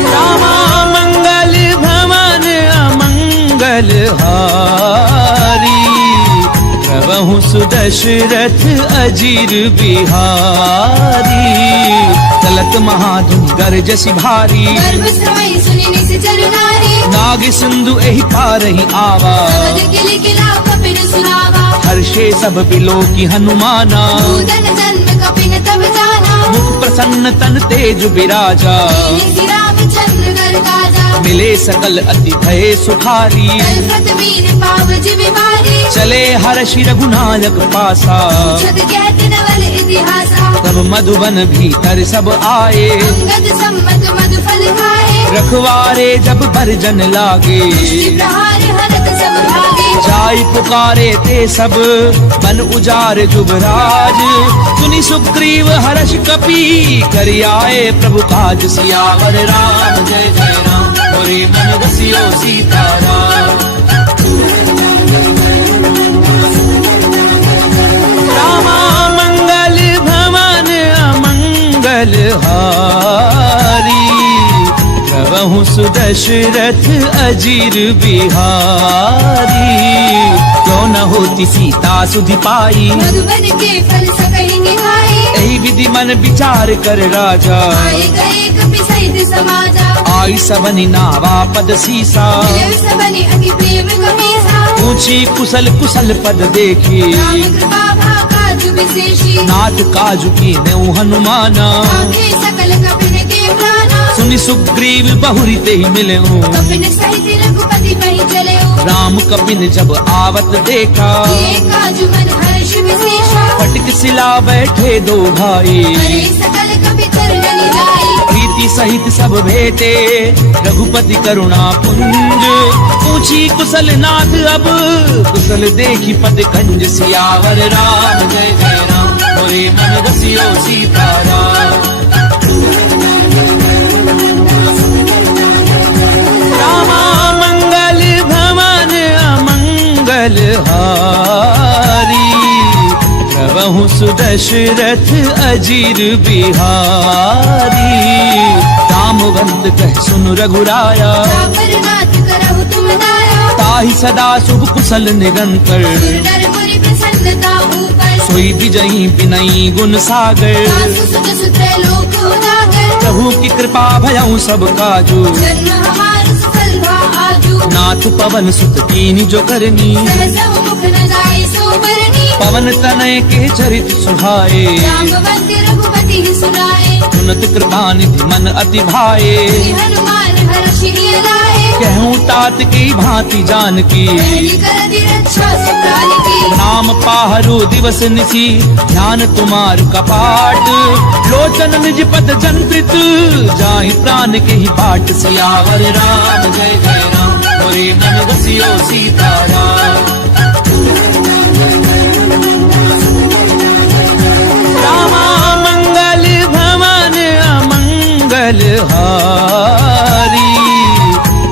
रामा मंगल भवन अमंगल हारी। प्रभु सुदशरथ अजीर बिहारी। चलत महाधुन गरजसि भारी। गर्भ समय सुनि निश्चर नारी। नाग सिंधु एहि पारहि आवा। समझ किलि किला कपिन सुनावा। हर्षे सब बिलो की हनुमाना। पूदन जन्म कपिन तब जाना। मुख प्रसन्न तन तेज बिराजा। श्री रामचंद्र घर काजा। मिले सकल अति भय सुखारी। कलकत मीन पाव जिमि मारी। चले हर्षि रघुनायक पासा। छद कहत नवल इतिहासा। तब मधुबन भीतर सब आए। अंगद सम्मत मधु फल खाए। रखवारे जब बरजन लागे। मुष्टि प्रहार हरत सब भागे। जाई पुकारे ते सब बन उजार जुबराज। सुनि सुग्रीव हर्ष कपि करि आए प्रभु काज। सियावर राम जय जय राम, मोरे मन बसियो सीताराम। रामा मंगल भवन अमंगल हारी। प्रभु सुदशरथ अजीर बिहारी। क्यों न होती सीता सुधि पाई। मधुबन के फल सकहि निहाई। यही विधि मन विचार कर राजा। आए गए कपि सहित समाजा। आई सबनि नावा पद सीसा। मिलव सबनि अति प्रेम गमीसा। ऊंची कुशल कुशल पद देखी। राम कृपा भाकाजु विशेषी। नाथ काजु की नेउ हनुमाना। आगे सकल कपिन के प्राणा। सुनि सुग्रीव बहुरी ते ही मिले। कपिन सहित रघुपति पहि चलेऊ। राम कपिन जब आवत देखा, किए काजु मन हर्ष विशेषा, फटक सिला बैठे दो भाई, करे सकल कपि चरण जाई, प्रीति सहित सब भेटे रघुपति करुणा पुंज, पूछी कुशल नाथ अब कुशल देखी पद कंज, सियावर राम जय जय राम, मोरे मन रसियो सीताराम। रामा मंगल भवन अमंगल हारी, प्रभु सुदशरथ अजीर बिहारी, रामवंत कह सुन रघुराया, रापर नाथ करहु तुम दाया, ताहि सदा शुभ कुशल निरंतर, नर मुनि प्रसन्नता ऊपर, सोई विजयी विनयी गुण सागर, सासु सुत सुत्र लोक उजागर, प्रभु की कृपा भयउ सब काजू, जन्म हमार सफल भा आजू, नाथ पवन सुत कीनी जो करनी, सहस मुख न जाय सोबरनी, पवन तनय के चरित सुहाए, रामवंत रघुपति सुनाए, सुनत कृपा निधि मन अति भाए, श्री हनुमान हर्षि लाए, कहूँ तात की भांति जानकी, पहली कर दी रक्षा सुकाल की, नाम पाहरो दिवस निसी, ध्यान तुम्हार कपाट, लोचन निज पद जंत्रित, जाहि प्राण के ही बाट, सियावर राम जय जय राम, मोरे मन रसियो सीताराम। रामा मंगल भवन अमंगल हारी,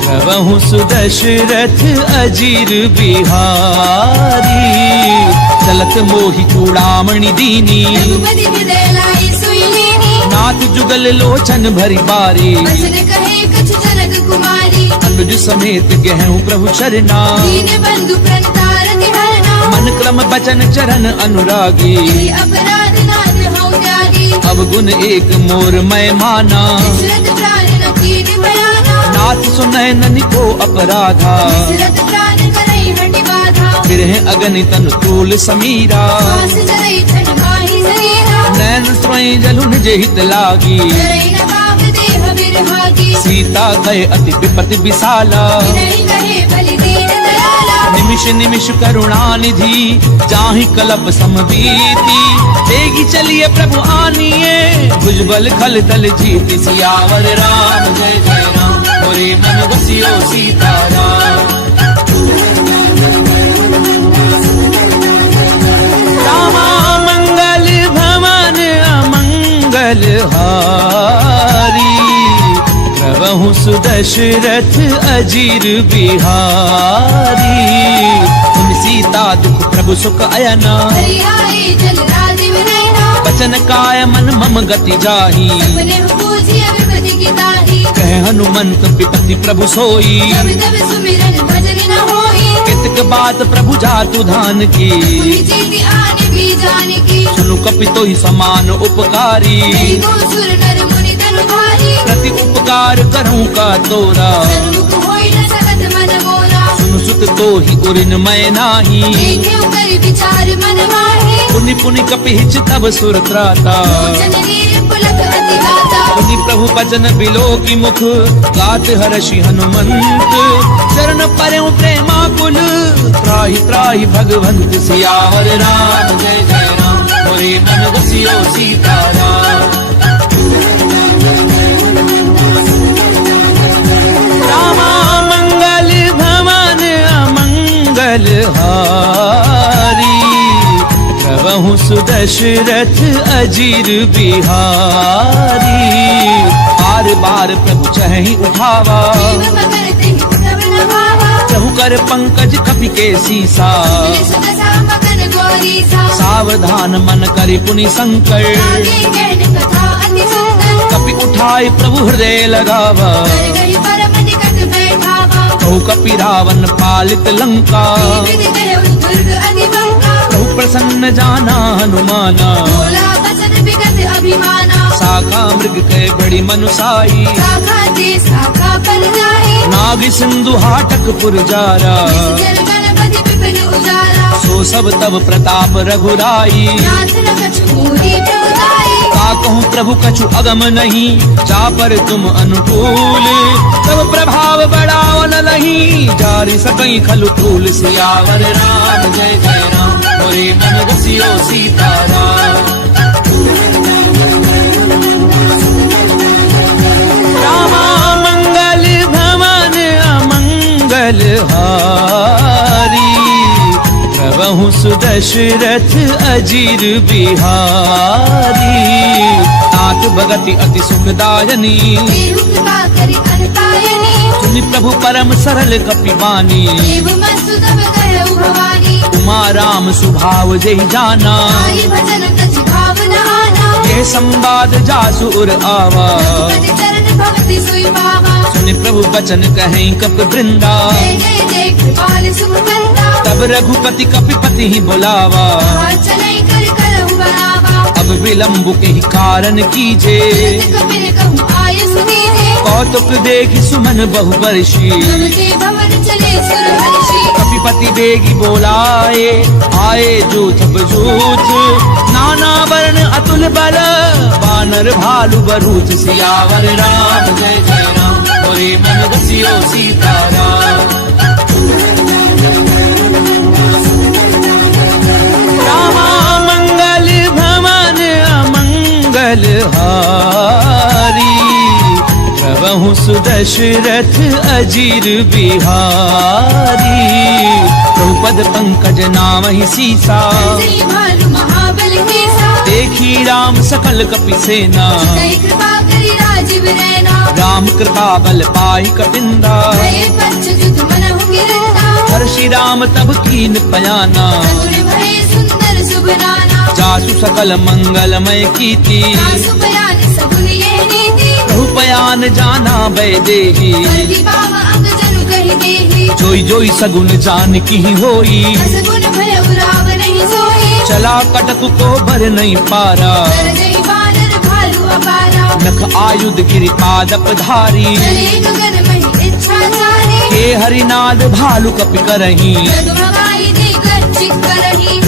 प्रभु सुदशरथ अजीर बिहारी, चलत मोहि चूड़ामणि दीनी, रघुपति हृदय लाई सोई लेनी, नाथ जुगल लोचन भरी बारी, बचन कहे कछु जनक कुमारी, अनुज समेत गहूँ प्रभु चरना, दीन बंधु प्रणतारति हरना, मन क्रम बचन चरण अनुरागी, यही अपराध नाथ हौ त्यागी, अब गुण एक मोर मैं माना, दशरथ प्राण न कीन भयाना, नाथ सुनय ननि को अपराधा, दशरथ प्राण करई हटि बाधा, फिरह अगनि तन तूल समीरा, पास चरई छन माही शरीरा, नैन स्वयं जलु निज हित लागी, करई न पाप देह बिरहागी, सीता गए अति विपति विशाला, विनय कहे बलि दीन दयाला, निमिष निमिष करुणा निधि, जाहि कलप समबीति, तेगी चलिए प्रभु आनिए, भुजबल खल दल जीति, सियावर राम जय जय राम, मोरे मन बसियो सीताराम। रामा मंगल भवन अमंगल हारी, प्रभु सुदशरथ अजीर बिहारी, तुम सीता दुख प्रभु सुख अयना, हरि आए जल राजीव नयना, बचन काय मन मम गति जाही, सपने पूजिय विपति की ताही, कह हनुमंत विपति प्रभु सोई, जब तब सुमिरन भजन न होई, कितक बात प्रभु जातु धान की, पुनि चेति आने भी जाने की, सुनु कपितो ही समान उपकारी, कई गो सुर नर मुनि तनु भारी, प्रति उपकार करूं का तोरा, सन्मुख होई न सकत मन मोरा, सुनु सुत तो ही उरिन मैं नाही, देखे कर विचार मन माहे, पुनि पुनि कपिहिच तब सुर त्राता, लोचन नीर पुलक अति गाता, पुनि प्रभु बचन बिलो की मुख, गात हर्षि हनुमंत, चरण परउ प्रेमा कुल, त्राहि त्राहि भगवंत, सियावर राम जय जय राम, मोरे मन रसियो सीताराम। रामा मंगल भवन अमंगल हारी, प्रभु सुदशरथ अजीर बिहारी, बार बार प्रभु चहि उठावा, प्रेम मगर तेहि उठब न भावा, प्रभु कर पंकज कपि के सीसा, सुदशा मगन गौरीसा, सावधान मन करि पुनि संकर, आगे कहन कथा अति सुंदर, कपि उठाय प्रभु हृदय लगावा, कर गई परम निकट बैठावा, कहु कपि रावण पालित लंका, विधि कहु दुर्ग अति बंका, कहु प्रसन्न जाना हनुमाना, बोला बचन विगत अभिमाना, शाखा मृग के बड़ी मनुसाई, शाखा ते शाखा पर जाए, नाग सिंधु हाटक पुरजारा, जल गणपति विपिन उजाला, सो सब तब प्रताप रघुराई, नाथ न कछु मोहि प्रभुताई, का कहूँ प्रभु कछु अगम नहीं, जा पर तुम अनुकूल। तब प्रभाव बढ़ावल नहीं, जारी सकई खलु तूल। सियावर राम जय जय राम, मोरे मन रसियो सीताराम। रामा मंगल भवन अमंगल हारी, प्रभु सुदशरथ अजीर बिहारी। नाथ भगति अति सुखदायनी, देहु कृपा करि अनपायनी। सुनि प्रभु परम सरल कपिबानी, देव मस्तु तब कहु भवानी। उमा राम सुभाव जय जाना, आई भजन कछि भावना आना। ये संवाद जासुर आवा, रघुपति चरण भगति सोई पावा। सुनि प्रभु बचन कहें कप वृंदा, जय जय जय कृपाल शुभ करता। तब रघुपति कपिपति ही बुलावा। चलै कर करहु बनावा। अब विलम्ब के ही कारण कीजे, कपिल कहु आय सुनीजे। कौतुक देखि सुमन बहुवर्षी, प्रभु के भवन चले सुर हर्षि। कपिपति बेगी बोलाए, आए जूथ बजूथ। नाना वर्ण अतुल बल, बानर भालु बरूथ। सियावर राम जय जय राम, मोरे मन रसियो सीताराम। रामा मंगल भवन अमंगल हारी, प्रभु सुदशरथ अजीर बिहारी। द्रौपद पंकज नाम ही सीसा, जय भालु महाबल केसा। देखी राम सकल कपि सेना, जय कृपा करि राजीव रैना। राम कृपा बल पाई कपिंदा, भय पंच जुग मनहु गिरता। हर्षि राम तब कीन पयाना, सगुन भय सुंदर शुभ नाना। जासु सकल मंगलमय कीर्ति, सासु बयान सगुन ये नीति। रूपयान जाना वैदेही, हरि बाम अंग जनु कहि देहि। जोई जोई सगुन जान की होई, सगुन भय उराव नहीं सोई। चला कटक को भर नहीं पारा, कर जय बानर भालु अपारा। नख आयुध गिरि पादप धारी, चले गगन महि इच्छा सारी। हे हरिनाद भालु कपि करही, जगमगाई दे गर्जित करही।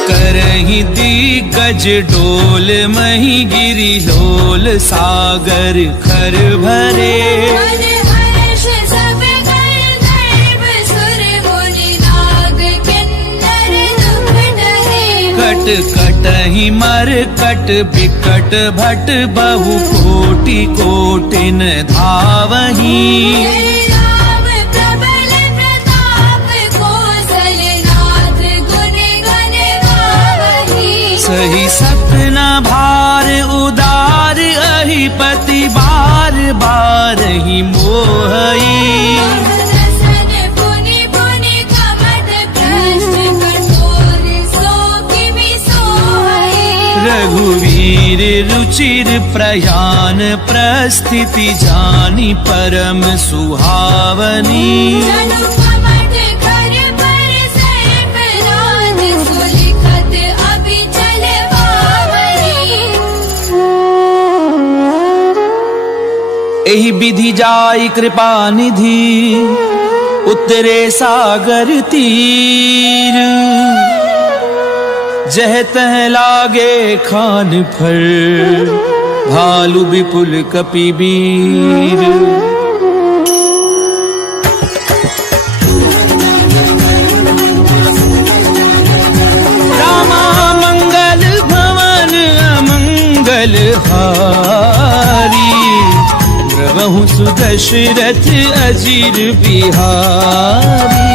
करही दिग्गज डोल, मही गिरि लोल सागर खर भरे। मन हर्ष सब कर गर्भ, सुर मुनि नाग किन्नर दुख डरे। कट कटहि मर कट बिकट भट, बहु कोटि कोटिन धावही। जय राम प्रबल प्रताप, कौशलनाथ गुण गण गावही। सही सपना भार उदार, अहिपति बार बार ही मोहई। रसन पुनि पुनि कमठ, प्रश्न कठोर सो किमि सोहई। रघुवीर रुचिर प्रयान, प्रस्थिति जानी परम सुहावनी। जनु कमठ कर पर सर्प राज, सुलिखत अभिचल पावनी। एहि विधि जाई कृपा निधि, उतरे सागर तीर। जह तह लागे खान फर, भालु विपुल कपिबीर। रामा मंगल भवन अमंगल हारी, प्रभु सुदशरथ अजीर बिहारी।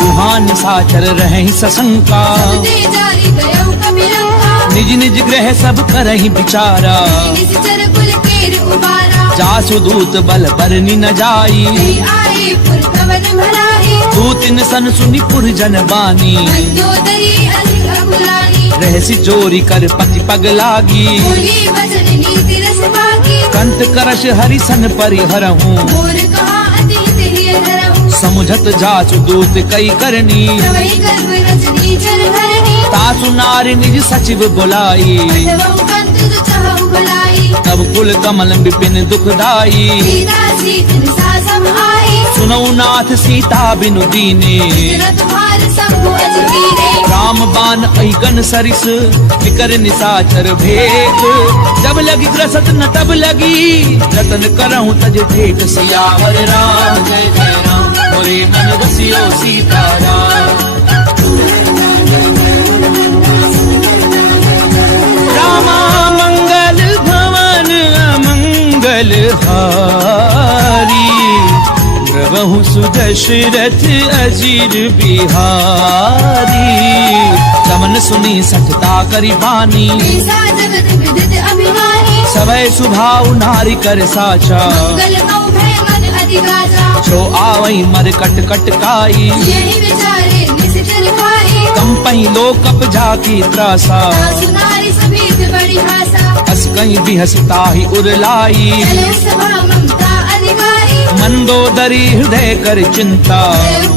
तुहान साचर रहे सशंका, दे जारी गयौ कपिलंका। निज निज ग्रह सब करहि विचारा। निश्चर कुल केर उबारा। जासु दूत बल बरनि न जाई, जय आए पुर कवन भलाई। दूतिन सन सुनि पुर जन बानी। मंदोदरी अधिक अकुलानी। रहसि चोरी कर पति पग लागी। बोली वचन नीति रस बाकी। कंत करश हरि सन परिहरहूँ। मोर कहा अति हित धरहूँ। समुझत जासु दूत कई करनी। प्रवहि गर्भ रजनी चर धरनी। तासु नारी निज सचिव बुलाई। अतवहु कंत जो चाहु भलाई। तब कुल कमल विपिन दुखदाई। सीता सीत निसा सम आई। सुनौ नाथ सीता बिनु दीने। न तुम्हार शंभु अज कीने। राम बान अहिगन सरिस निकर निसाचर भेक। जब लगी ग्रसत न तब लगी रतन करहूं तज टेक। सियावर राम जय जय राम मोरे मन बसियो सीताराम। रामा मंगल भवन अमंगल हारी। प्रभु सुदशरथ अजीर बिहारी। चमन सुनी सठता करी बानी। ऐसा जगत विदित अभिमानी। सभय सुभाव नारी कर साचा। मंगल मौ भय मन अधिगाचा। जो आवई मर कट कट काई। यही विचारे निशिचर खाई। कंपई लो कप जाकी त्रासा। सुनारी सभीत बड़ी भाषा। हस कहीं भी हंसता ही उरलाई। चले सभा ममता अधिकारी। मंदोदरी हृदय कर चिंता।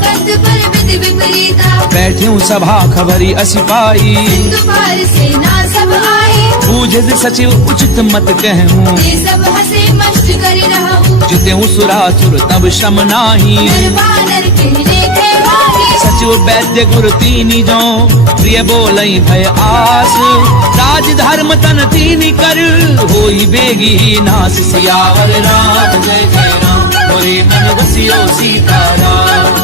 कंत पर विधि विपरीता। बैठ्यूं सभा खबरी असिपाई। सिंधु पार सेना सब आई। बूझद सचिव उचित मत कहूँ। ये सब हंसे मस्त कर रहूं। जितेऊ सुरासुर तब श्रम नाही। निर्वाणर कहने के वाणी। सचिव वैद्य गुरु तीनी जो प्रिय बोलई भय आस। राज धर्म तन तीनी कर होई बेगी नास। सियावर राम जय जय राम मोरे मन बसियो सीताराम।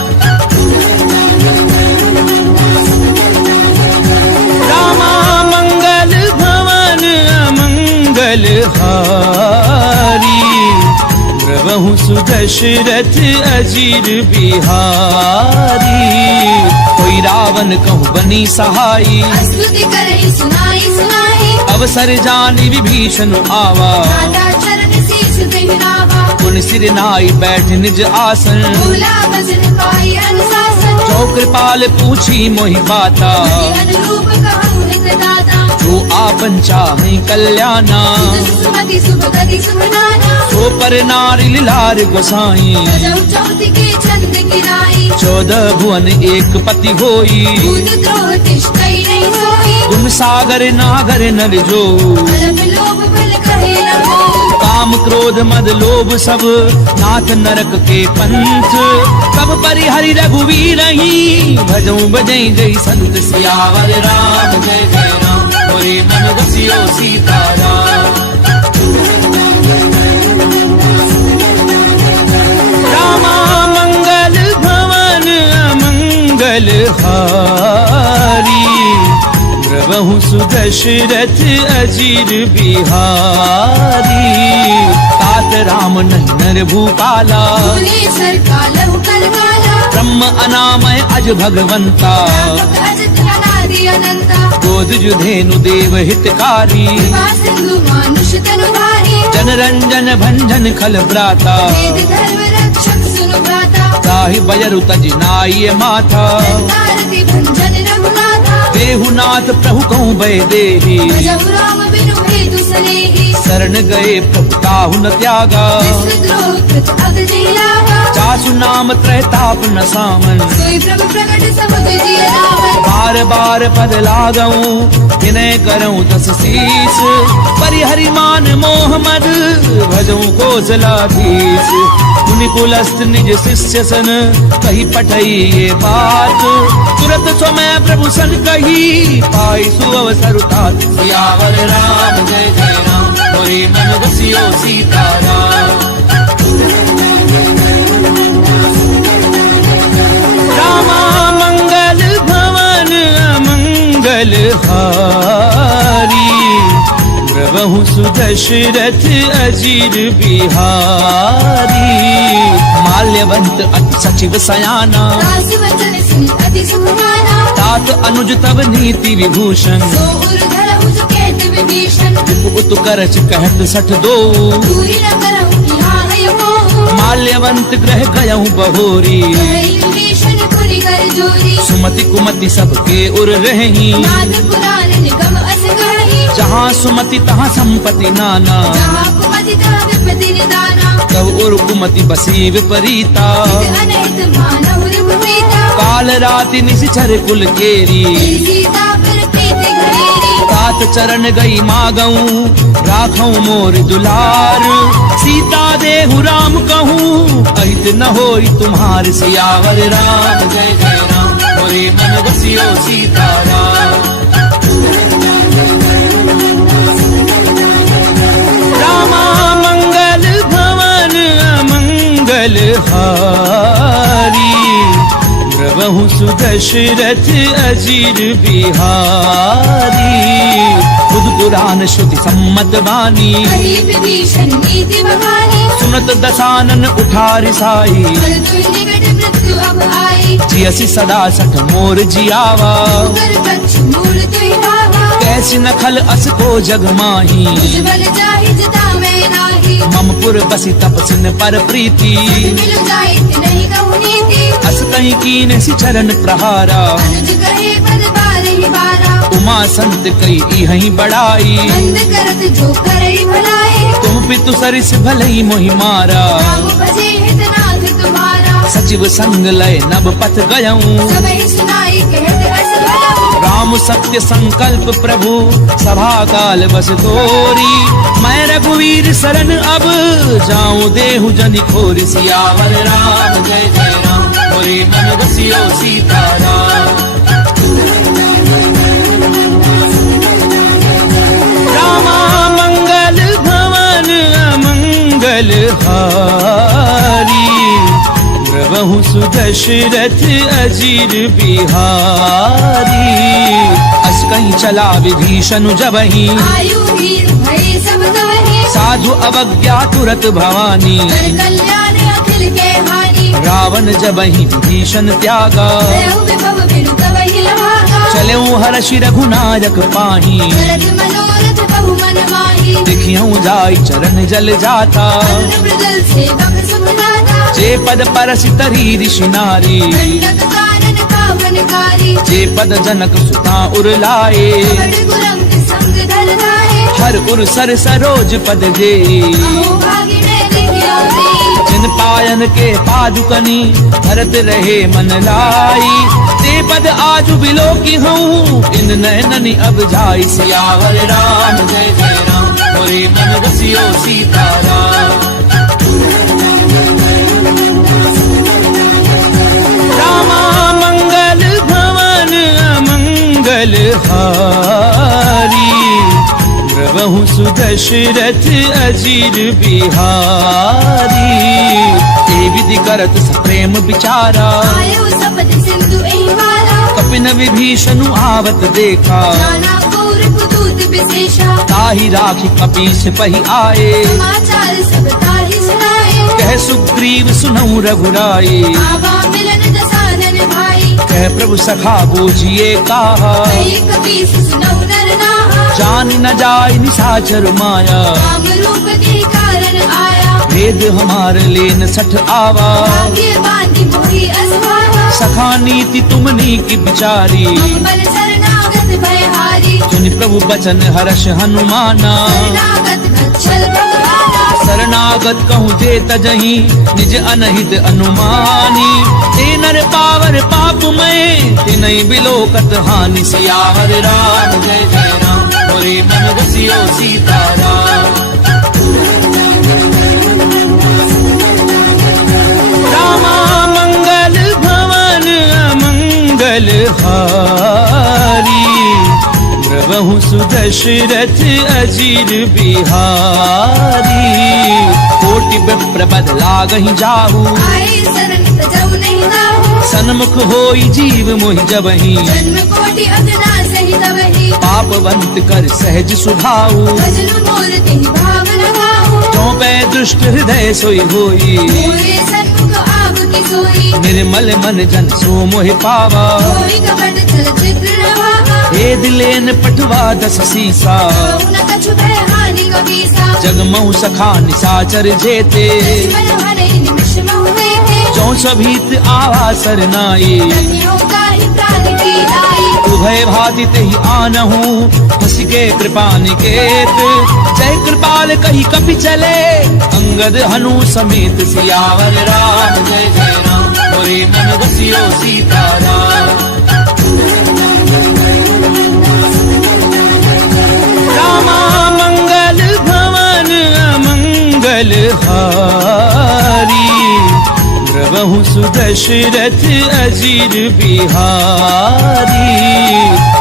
रामा मंगल भवन अमंगल हारी। प्रभु सुदशरथ अजीर बिहारी। कोई रावण कहूँ बनी सहाई। स्तुति करहि सुनाई सुनाई। अवसर जानी विभीषण आवा। माता चरण शीश देहरावा। पुन सिर नाई बैठ निज आसन। भूला वचन पाई अनुशासन। जो कृपाल पूछी मोहि बाता। अनुरूप कहूँ हित दाता। जो आपन चाहे कल्याणा। सुमति शुभ गति शुभ नाना। सो पर नारी लार गोसाई। सजौ चौथ के छंद किराई। 14 भुवन एक पति होई। दूध द्रोह तिष्ठई नहीं सोई। गुण सागर नागर नर जो। अलग लोभ बल कहे न हो। काम क्रोध मद लोभ सब नाथ नरक के पंथ। सब परिहरि रघुवीर ही भजऊं बजई जय संत। सियावर राम जय जय राम मोरे मन बसियो सीताराम। रामा मंगल भवन अमंगल हारी। प्रभु सुदशरथ अजीर बिहारी। तात राम नन्नर भूपाला। भुवनेश्वर कालहु कलकाला। ब्रह्म अनामय अज भगवंता। अज अनादि अनंता। क्रोध जुधेनु देव हितकारी। सिंधु मानुष तनुधारी। जनरंजन भंजन खल भ्राता। वेद धर्म रक्षक सुनु भ्राता। ताहि बयरु तज नाई माथा। नारति भंजन रघुनाथा। देहुनाथ प्रभु कहूँ भय देहि। भजहु राम बिनु हेतु सनेहि। शरण गए प्रभु ताहु न त्यागा। विश्वद्रोह कृत अगति लागा। चासु नाम त्रैताप न सामन। सोई प्रभु प्रकट समुद्र जिय रावण। बार बार पद लागऊं विनय करऊं दस शीस। परिहरि मान मोह मद भजऊं कौशलाधीश। मुनि कुलस्थ निज शिष्य सन कही पठई ये बात। तुरत स्वमय प्रभु सन कही पाई सुअवसर तात। सियावर राम जय जय राम मोरे मन बसियो सीताराम। रामा मंगल भवन अमंगल हारी। प्रभु सुदशरथ अजीर बिहारी। माल्यवंत अति सचिव सयाना। दास वचन सुनि अति सुखमाना। तात अनुज तब नीति विभूषण। सो उर धरहु जो कहत विभीषण। उत करच कहत सठ दो। दूरी न करहु यहाँ है मोह। माल्यवंत ग्रह गयहु बहोरी। कहई विभीषण पुरि कर जोरी। सुमति कुमति सबके उर रही। नाद पुराण निगम अस गढ़ी। जहाँ सुमति तहाँ संपत्ति नाना। जहाँ कुमति तहाँ विपत्ति निदाना। तब उर कुमति बसी विपरीता। अनहित मानव रिपुप्रीता। काल राति निशिचर कुल केरी। सीता पर प्रीति घनेरी। तात तात चरण गई मागऊं, राखऊं मोर दुलार। सीता देहु राम कहूँ, अहित न होई तुम्हार। सियावर राम जय जय राम, मोरे मन बसियो सीताराम। रामा मंगल भवन अमंगल हारी, प्रभु सुदशरथ अजीर बिहारी। बुध पुराण श्रुति सम्मत वाणी, कही विभीषण नीति बखानी। सुनत दसानन उठार साई, पर तुम निकट मृत्यु अब आई। जियसि सदा सठ मोर जियावा, कर पक्ष मूल तुहि भावा। कैसी नखल अस को जग माही। तुझ बल जाहि जता मैं नाही। ममपुर बसी तपसिन पर प्रीति, मिल जाहि नहीं कहूँ नीति। अस कहीं कीन सि चरण प्रहारा। अनुज कहे पद बारहि बारा। उमा संत कई इहहि बड़ाई, बंद करत जो करई भलाई। तुम पितु सरिस भलई मोहि मारा। राम भजे हितनाथ तुम्हारा। सचिव संग लय नभ पथ गयऊं, सबहि सुनाई कहत अस भयऊँ। राम सत्य संकल्प प्रभु सभा काल बस तोरी। मैं रघुवीर शरण अब जाऊं देहु जनि खोरि। सियावर राम जय जय राम, मोरे मन बसियो सीताराम। रामा मंगल भवन अमंगल हारी, प्रभु सुदशरथ अजीर बिहारी। अस कहीं चला विभीषण जबहि, आयु वीर भय सब तवहि। साधु अवज्ञा तुरत भवानी। कर कल्याण अखिल के हानि। रावण जबहि विभीषण त्यागा, भयउ विभव बिनु तवहि लभागा। चलऊं हर्षि रघुनायक पाही। भरत मनोरथ बहु मन माही। देखियऊं जाई चरण जल जाता, अन्न मृदल सेवक सुख दाता। जे पद परसि तरी ऋषि नारी। दंडक कानन पावनकारी। जे पद जनक सुता उरलाए, बड़ गुरंग संग धर धाये। हर उर सर सरोज पद जे। अहो भागी मेरी गिरौती। जिन पायन के पादुकनी, भरत रहे मन लाई। ते पद आजु बिलो की हूँ, इन नैननि अब जाई। सियावर राम जय जय राम, मोरे मन बसियो सीताराम। रामा मंगल भवन अमंगल हारी, प्रभु सुदशरथ अजीर बिहारी। ए विधि करत सप्रेम विचारा, आयु सपथ सिंधु एहि वाला। कपिन विभीषण आवत देखा। नाना कौरव दूत विशेषा। ताहि राखी कपीस पहि आए, समाचार सब ताहि सुनाए। कह सुग्रीव सुनऊ रघुराई। आवा मिलन दसानन भाई। कह प्रभु सखा बूझिए काहा, कही कपीस सुनऊ नर नाहा। जान न जाय निशाचर माया। राम रूप के कारण आया। भेद हमार लेन सठ आवा। भाग्य बांधी मोहि असभावा। सखा नीति तुमनी की बिचारी। बल शरणागत भयहारी। सुनि प्रभु बचन हर्ष हनुमाना। शरणागत वत्सल भगवाना। शरणागत कहूँ जे तजहि, निज अनहित अनुमानी। ते नर पावर पाप में, तिनहि बिलोकत हानि। सियावर राम जय जय राम, मोरे मन बसियो सीताराम। रामा मंगल भवन अमंगल हारी, प्रभु सुदशरथ अजीर बिहारी। कोटि विप्र बद लागहि जाहू, आए शरण तजौ नहीं दाहू। सन्मुख होई जीव मोहि जबहि। जन्म कोटि अगना सहि तवहि। पापवंत कर सहज सुभाऊ, भजन मोर तेहि भाव लगाहू। चौपै दुष्ट हृदय सोई होई। मोरे सन्मुख आव की सोई। निर्मल मन जन सो मोहि पावा। होई कपट छल चित्र नभावा। भेद लेन पठवा दस सीसा, न कछु भय हानि कबीसा। जगमहु सखा निशाचर जेते। दुश्मन हरे निमिष महु देते। जो सभीत आवा सरनाई, धन्यो काहि प्राण की लाई। उभय भाति तेहि आनहु, हंसि के कृपा निकेत। जय कृपाल कही कपि चले, अंगद हनु समेत। सियावर राम जय जय राम, मोरे मन बसियो सीताराम। रामा मंगल भवन अमंगल हारी, द्रवहु सुदशरथ अजीर बिहारी।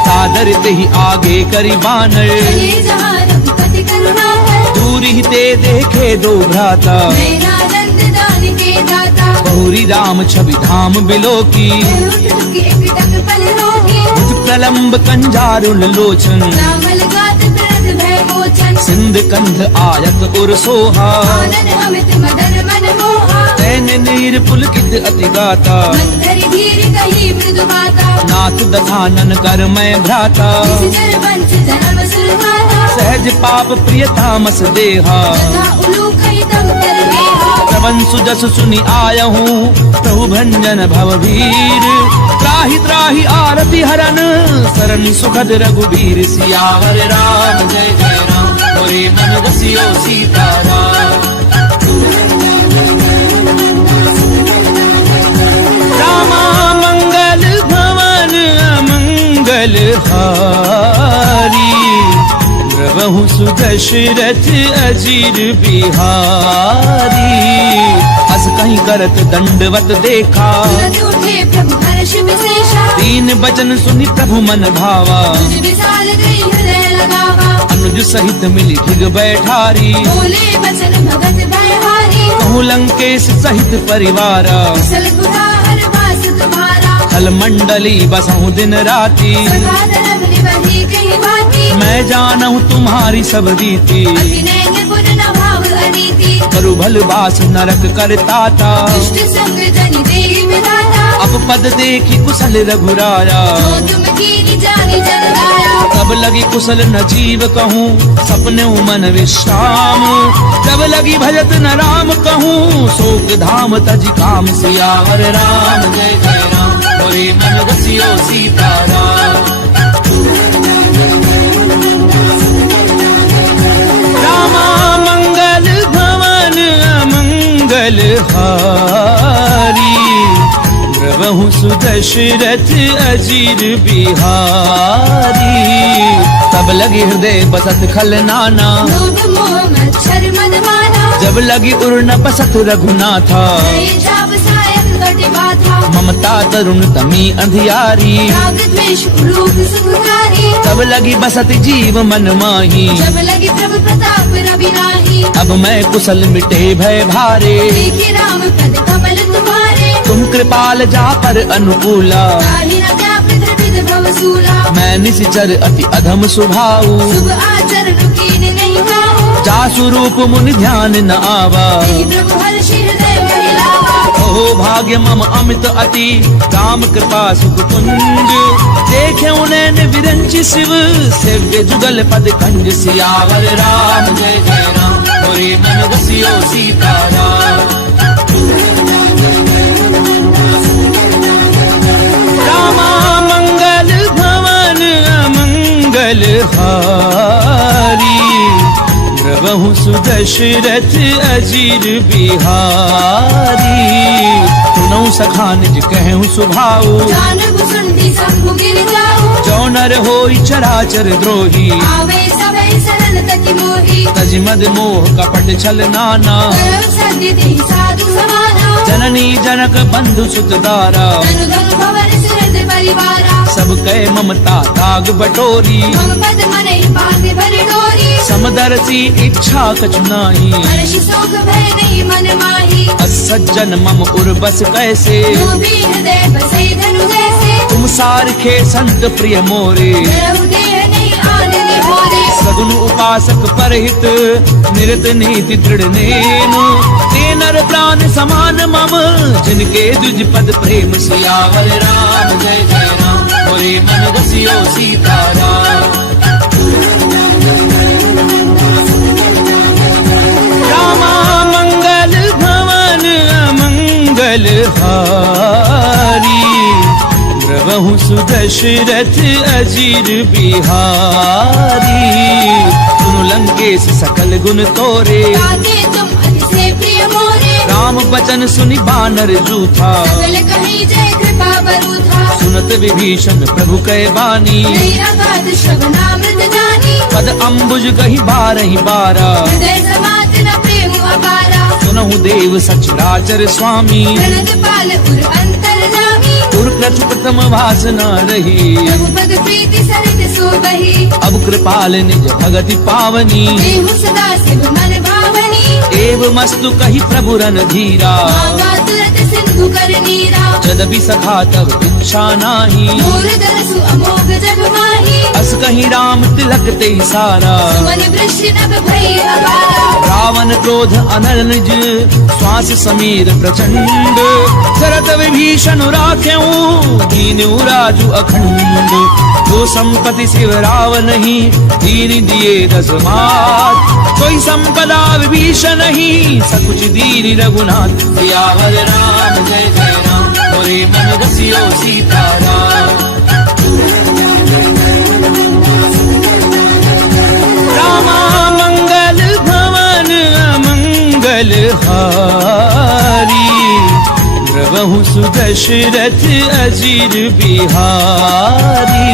सादर ही आगे करी बानर, चले जहाँ रघुपति करुणाकर, दूर ही ते देखे दो भ्राता, नयनानंद दान के दाता। बहुरी राम छवि धाम बिलो की, उठ रुक एक टक पल रोके, भुज प्रलम्ब कंजारुल लोचन, श्यामल गात प्रद भय मोचन। सिंध कंध आयत उर सोहा, आनन अमित मदन मन मोहा, नैन नीर पुलकित अति गाता, मंदरि धीर कही मृदु माता। नाथ दधानन कर मैं भ्राता, निश्चर वंश जन्म सुरहाता, सहज पाप प्रियतामस देहा। तथा उलूक ही तम कर देहा। श्रवण सुजस सुनि आयहूँ, प्रभु भंजन भवभीर। त्राहि त्राहि आरति हरन, शरण सुखद रघुबीर। सियावर राम जय जय राम, मोरे मन रसियो सीताराम। रामा मंगल भवन अमंगल हारी, द्रवहु सुदशरथ अजीर बिहारी। अस कहीं करत दंडवत देखा, तुरंत उठे प्रभु हर्ष विशेषा, दीन बचन सुनि प्रभु मन भावा। तुझ विशाल गई हृदय लगावा, अनुज सहित मिली ठिग बैठारी। बोले बचन भगत भयहारी, कहूँ लंकेश सहित परिवारा। कुशल कुठार वास तुम्हारा, खल मंडली बसहु दिन राती। सदा धर्म निवही कही भांति, मैं जानहु तुम्हारी सब रीति। अति नैन गुण न भाव अनीति, करु भल बास नरक करताता। दुष्ट संग जनि देहि विधाता। अब पद देखी कुशल रघुराया, जो तुम कीनी जानी जन गाया। तब लगी कुशल न जीव कहूँ, सपने मन विश्राम। जब लगी भजत न राम कहूँ, शोक धाम तज काम। सियावर राम जय जय राम, मोरे मन रसियो सीताराम। रामा मंगल भवन अमंगल हारी, द्रवहु सुदशरथ अजीर बिहारी। तब लगी हृदय बसत खल नाना, लोभ मोह मच्छर मद माना। जब लगी उर न बसत रघुनाथा। हरे जाप सायक कटे बाधा, ममता तरुण तमी अंधियारी। राग द्वेष उलूक सुखकारी। तब लगी बसत जीव मन माही, जब लगी प्रभु प्रताप रवि नाही। अब मैं कुशल मिटे भय भारे। देखे राम पद कमल तुम्हारे, तुम कृपाल जा पर अनुकूला। ताहि न व्यापृत हृदय भवसूला। मैं निशिचर अति अधम सुभाऊ, शुभ आचरण कीन नहीं खाओ। जासु रूप मुनि ध्यान न आवा। नहीं प्रभु हर्षि हृदय महिलावा। ओ भाग्य मम अमित अति, राम कृपा सुख कुंज। देखे उनैन विरंचि शिव, सेव्य जुगल पद कंज। सियावर राम जय जय राम, मोरे मन रसियो सीताराम। रामा मंगल भवन अमंगल हारी, द्रवहु सुदशरथ अजीर बिहारी। सुनऊ सखा निज कहूँ सुभाऊ, जानब सुनती शंभु गिर जाऊ। जो नर होई चराचर द्रोही। आवे सबे सरल तति मोही, तज मद मोह कपट छल नाना। करव सद्य देहि साधु समाना। जननी जनक बंधु सुत दारा, धनु धनु भवन सुरत परिवारा। सब कह ममता दाग बटोरी। मम पद मनै भाग्य भर डोरी। समदर्शी इच्छा कछु नाही, हर्ष शोक भय नहीं मन माही। असज्जन मम उर्बस कैसे। लोभी हृदय बसै धनु जैसे, तुम सारखे संत प्रिय मोरे। रहु देह नहीं आन निभोरे। सगुन उपासक परहित, निरत नीति दृढ़ नेनु। ते नर प्राण समान मम, जिनके दुज पद प्रेम। सियावर राम जय जय राम, मोरे मन रसियो सीताराम। रामा मंगल भवन अमंगल हारी, द्रवहु सुदशरथ अजीर बिहारी। सुनु लंकेश सकल गुण तोरे, ताके तुम अति से प्रिय मोरे। राम बचन वदन सुनि बानर जूथा, सकल कहीं जय कृपा बरूथा। सुनत विभीषण प्रभु कहे बानी, नहीं अगाध श्रवणामृत जानी। पद अम्बुज कही बारहि बारा, हृदय समात न प्रेम अपारा। सुनहु देव सचराचर स्वामी, प्रणत पाल उर अंतर जामी। उर प्रथु प्रथम वासना रही, प्रभु पद प्रीति सरित सोबही। अब कृपाल निज भगति पावनी, देहु सदा शिव मन भावनी। एव मस्तु कही प्रभु रन धीरा, मांगा तुरत सिंधु कर नीरा। जदपि सखा तब इच्छा नाही, मोर दरसु अमोघ जग माही। अस कहीं राम तिलक ते सारा, मन वृष्टि नभ भई अपारा। रावण क्रोध अनल निज, श्वास समीर प्रचंड, शरत विभीषण राख्यऊ, दीनु राजु अखंड। जो संपत्ति शिव रावण ही, दीन दिए दस मात। कोई संपदा विभीषण ही, सकुच दीन रघुनाथ। सियावर राम जय जय राम, मोरे मन रसियो सीताराम। रामा मंगल भवन अमंगल हारी, द्रवहु सुदशरथ अजीर बिहारी।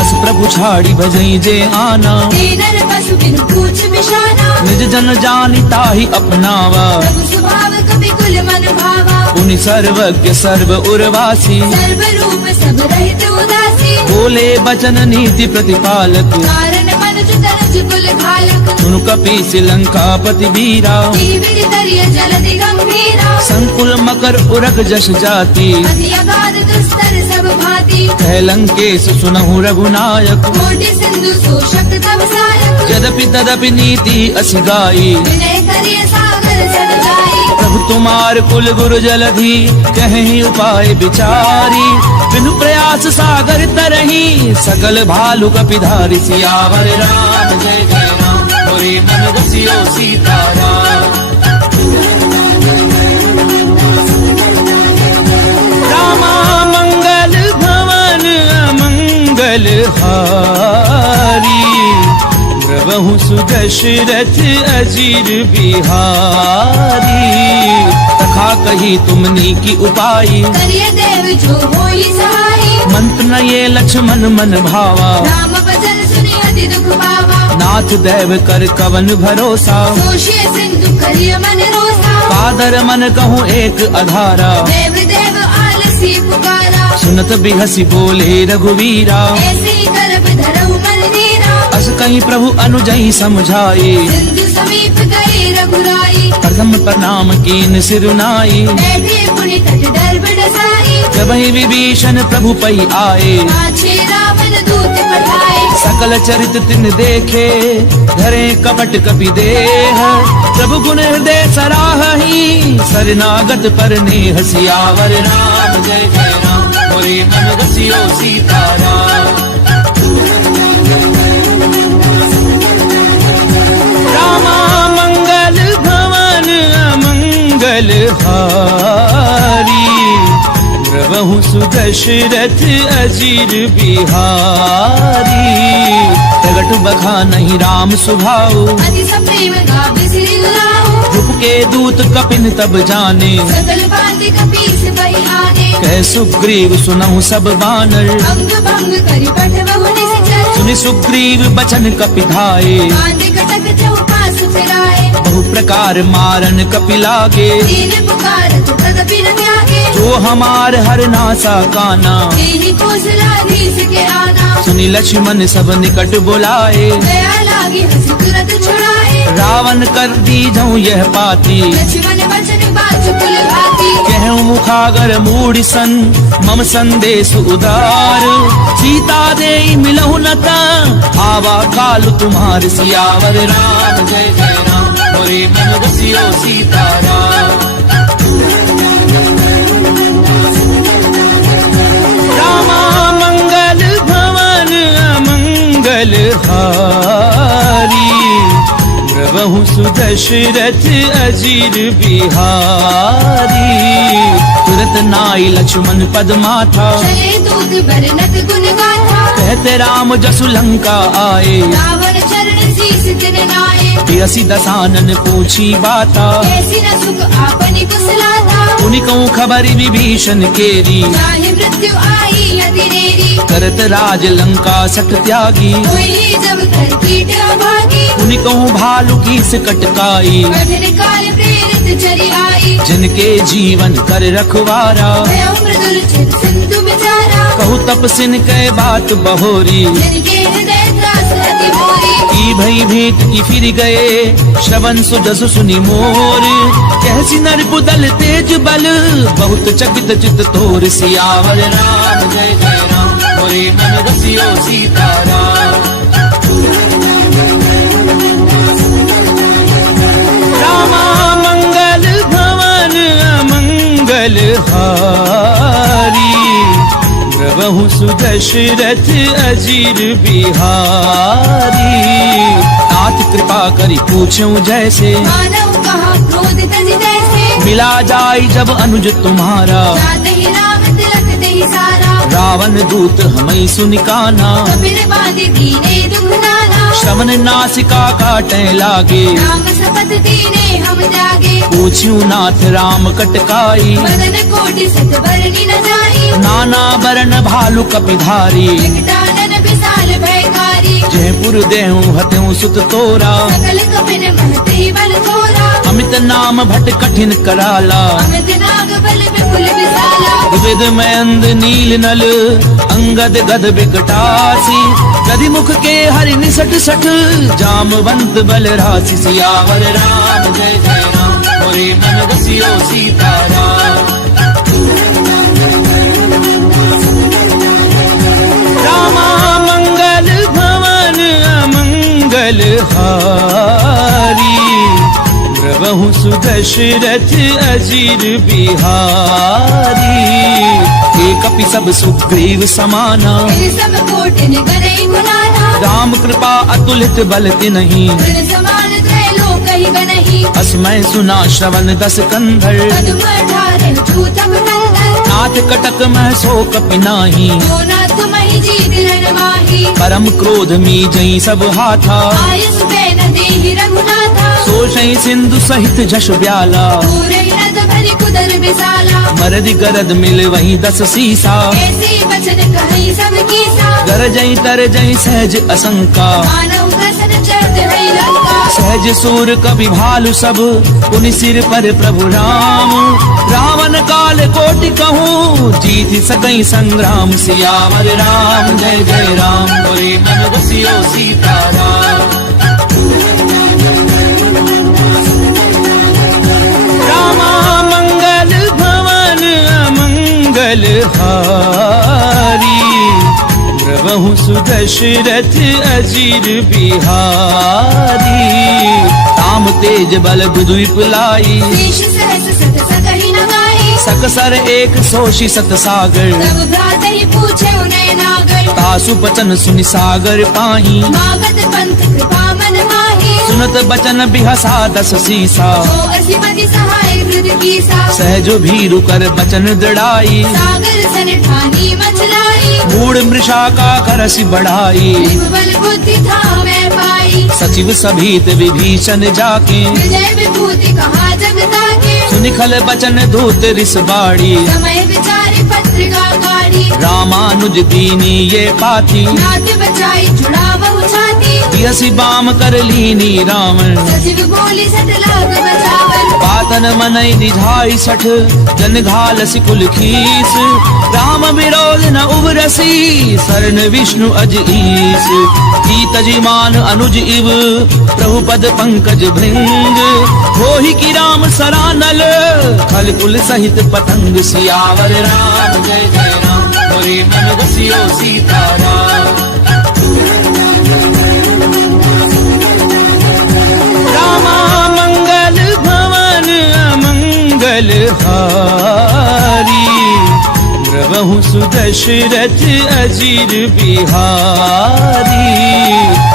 अस प्रभु छाड़ी भजई जे आना, दीनर पशु बिनु पूछ बिशाना। निज जन जानि ताहि अपनावा, प्रभु स्वभाव कपि कुल मन भावा। पुनि सर्वज्ञ सर्व उर्वासी, सर्व रूप सब रहित उदासी। बोले बचन नीति प्रतिपालक, कारण मन तरज कुल घालक। सुनु कपीस लंकापति वीरा, जीवित दरिय जलधि गंभीरा। संकुल मकर उरग जस जाति, अति अगाध दुस्तर सब भांति। कह लंकेश सुनहु रघुनायक, कोटि सिंधु शोषक तव सायक। यद्यपि तदपि नीति असि गाई, विनय करिय सागर सद जाई। प्रभु तुम्हार कुल गुरु जलधि, कहीं उपाय विचारी। बिनु प्रयास सागर तरही, सकल भालु कपिधारी। सियावर राम जय जय राम, मोरे मन रसियो सीताराम। रामा मंगल भवन अमंगल हारी, द्रवहु सुदशरथ अजीर बिहारी। तथा कही तुमनी की उपाई, करिय देव जो होई सहाई। मंत्र न ये लक्ष्मण मन भावा, राम भजन सुनि अति दुख पावा। नाथ दैव कर कवन भरोसा, सोषिय सिंधु करिय मन रोसा। पादर मन कहूँ एक अधारा, देव देव आलसी पुकारा। सुनत बिहसी बोले रघुवीरा, ऐसे करब धरऊ मन नीरा। अस कहीं प्रभु अनुजई समझाए, सिंधु समीप गए रघुराई। प्रथम प्रणाम कीन सिरुनाई। बैठे पुनि तट डर बडसाई। जब ही विभीषण प्रभु पई आए, पाछे रावण दूत पठाए। सकल चरित तिन देखे, धरे कपट कपि देह। प्रभु गुण हृदय सराहहि, शरणागत पर नेह। सियावर राम जय जय राम, मोरे मन रसियो सीताराम। रामा मंगल भवन अमंगल हारी, द्रवहु सुदशरथ अजीर बिहारी। प्रगट बखा नहीं राम सुभाऊ, अति सप्रेम गावे सिरि गुलाऊ। रूप के दूत कपिन तब जाने, सकल भांति कपीस बहि आने। कह सुग्रीव सुनहु सब बानर, अंग भंग करि पठवहु निश्चर। सुनि सुग्रीव बचन कपिधाए, बांधे कटक चौपास फिराए। बहु प्रकार मारन कपि लागे। दीन पुकारत तदपि न त्यागे। जो हमार हर नासा काना, तेहि कौशलाधीश के आना। सुनि लक्ष्मण सब निकट बुलाए, दया लागी हंसी तुरत छुड़ाए। रावण कर दी जाऊं यह पाती, लक्ष्मण बचन बाजु कुल भांति। कहूँ मुखागर मूढ़ सन, मम संदेश उदार। सीता दे मिलहु नता, आवा काल तुम्हार। सियावर राम जय जय राम, मोरे मन रसियो सीताराम। रामा मंगल भवन अमंगल हारी, द्रवहु सुदशरथ अजीर बिहारी। तुरत नाई लक्ष्मण पद माथा, चले दूत बरनत गुण गाथा। कहते राम जसु लंका आए। रावण चरण सी शीस दिन नाए। पियसी दसानन पूछी बाता, कैसी न सुख आपनी कुशलाता। उनि कहूँ खबरी विभीषण केरी, चाहे मृत्यु आई अतिरेरी। करत राज लंका सठ त्यागी, हुई जब कर कीट अभागी। उनि कहूँ भालू की कटकाई, कठिन काल प्रेरित चरी आई। जिनके जीवन कर रखवारा, भय मृदुल चित सिंधु बिचारा। कहू तपसिन कै बात बहोरी, जिनके हृदय त्रास अति मोरी। की भई भेंट की फिर गए, श्रवण सुजसु सुनि मोर। कैसी नर बुदल तेज बल, बहुत चकित चित तोर। सियावर राम जय जय राम, मोरे मन रसियो सीताराम। रामा मंगल भवन अमंगल हारी, प्रभु सुदशरथ अजीर बिहारी। नाथ कृपा करी पूछूं जैसे, मानव कहा क्रोध तज जैसे। मिला जाई जब अनुज तुम्हारा, जात ही राम तिलक दही सारा। रावण दूत हमें सुनिकाना, कपिल बाधि दीने दुख नाना। श्रवण नासिका काटे लागे, राम शपथ दीने हम जागे। पूछ्यूं नाथ राम कटकाई, मदन कोटि सत बरनी न जाई। नाना बरन भालु कपिधारी। विकटानन विशाल भयकारी। जयपुर देहूं हत्यूं सुत तोरा, सकल कपिन महते ही बल थोरा। अमित नाम भट कठिन कराला, अमित नाग बल विपुल विशाला। विविध मयंद नील नल, अंगद गद बिकटासी। गदि मुख के हरि निसट सठ, जामवंत बल राशि। सियावर राम जय जय राम, मोरे मन रसियो सीताराम। रामा मंगल भवन अमंगल हारी, प्रभु सुदशरथ अजीर बिहारी। एक कपि सब सुग्रीव समाना, फिर सब कोटिन गनई गुनाना। राम कृपा अतुलित बल तिन्हि, फिर समान त्रैलोक ही बनहि। अस्मै सुना श्रवण दस कंधर। पदुम अठारह छूतम नंदन। नाथ कटक मह सो कपि नाही, जो नाथ महि जीत रण माही। परम क्रोध मी जई सब हाथा, आयस बैन देहि रघुनाथा। सोषई सिंधु सहित जश ब्याला, पूरे नद भरि कुदर विशाला। मरद गरद मिल वही दस सीसा। ऐसी वचन कहि सब कीसा। गरजई तरजई सहज असंका, मानव कसन चढ़त है लंका। सहज सूर कवि भालु सब, पुनि सिर पर प्रभु राम। रावण काल कोटि कहूँ, जीत सकई संग्राम। सियावर राम जय जय राम, मोरे मन रसियो सीताराम। रामा मंगल भवन अमंगल हारी, प्रभु सुदशरथ अजीर बिहारी। राम तेज बल दुद्विप लाई, शेष सहस सत सकहि न गाई। सकसर एक सोषि सत सागर। तब भ्रात ही पूछे उन्हें नागर। तासु बचन सुनि सागर पाही, मागत पंथ कृपा मन माही। सुनत बचन बिहसा दस सीसा। जो असीमति सहाय हृद कीसा। सहजो भीरु कर बचन दृढ़ाई, सागर सन ठानी मचलाई। मूढ़ मृषा का करसि बढ़ाई। बल बुद्धि था मैं पाई। सचिव सभीत विभीषण जाके, विजय विभूति कहा जगता के। सुनिखल बचन धूत रिस बाड़ी। समय विचारे पत्रिका गाड़ी। रामानुज दीनी ये पाती, नाथ बचाई जुड़ा बहु छाती। यसी बाम कर लीनी रावण। सचिव बोली सतलाग बचावन। पातन मनई निधाई सठ, जन घाल सिकुल खीस। राम विरोध न उबरसी, शरण विष्णु अज ईस। तजिमान अनुज इव, प्रभु पद पंकज भृंग। होहि की राम सरानल, खल कुल सहित पतंग। सियावर राम जय जय राम, मोरे मन रसियो सीताराम। रामा मंगल भवन अमंगल हारी, प्रभु सुदशरथ अजीर बिहारी।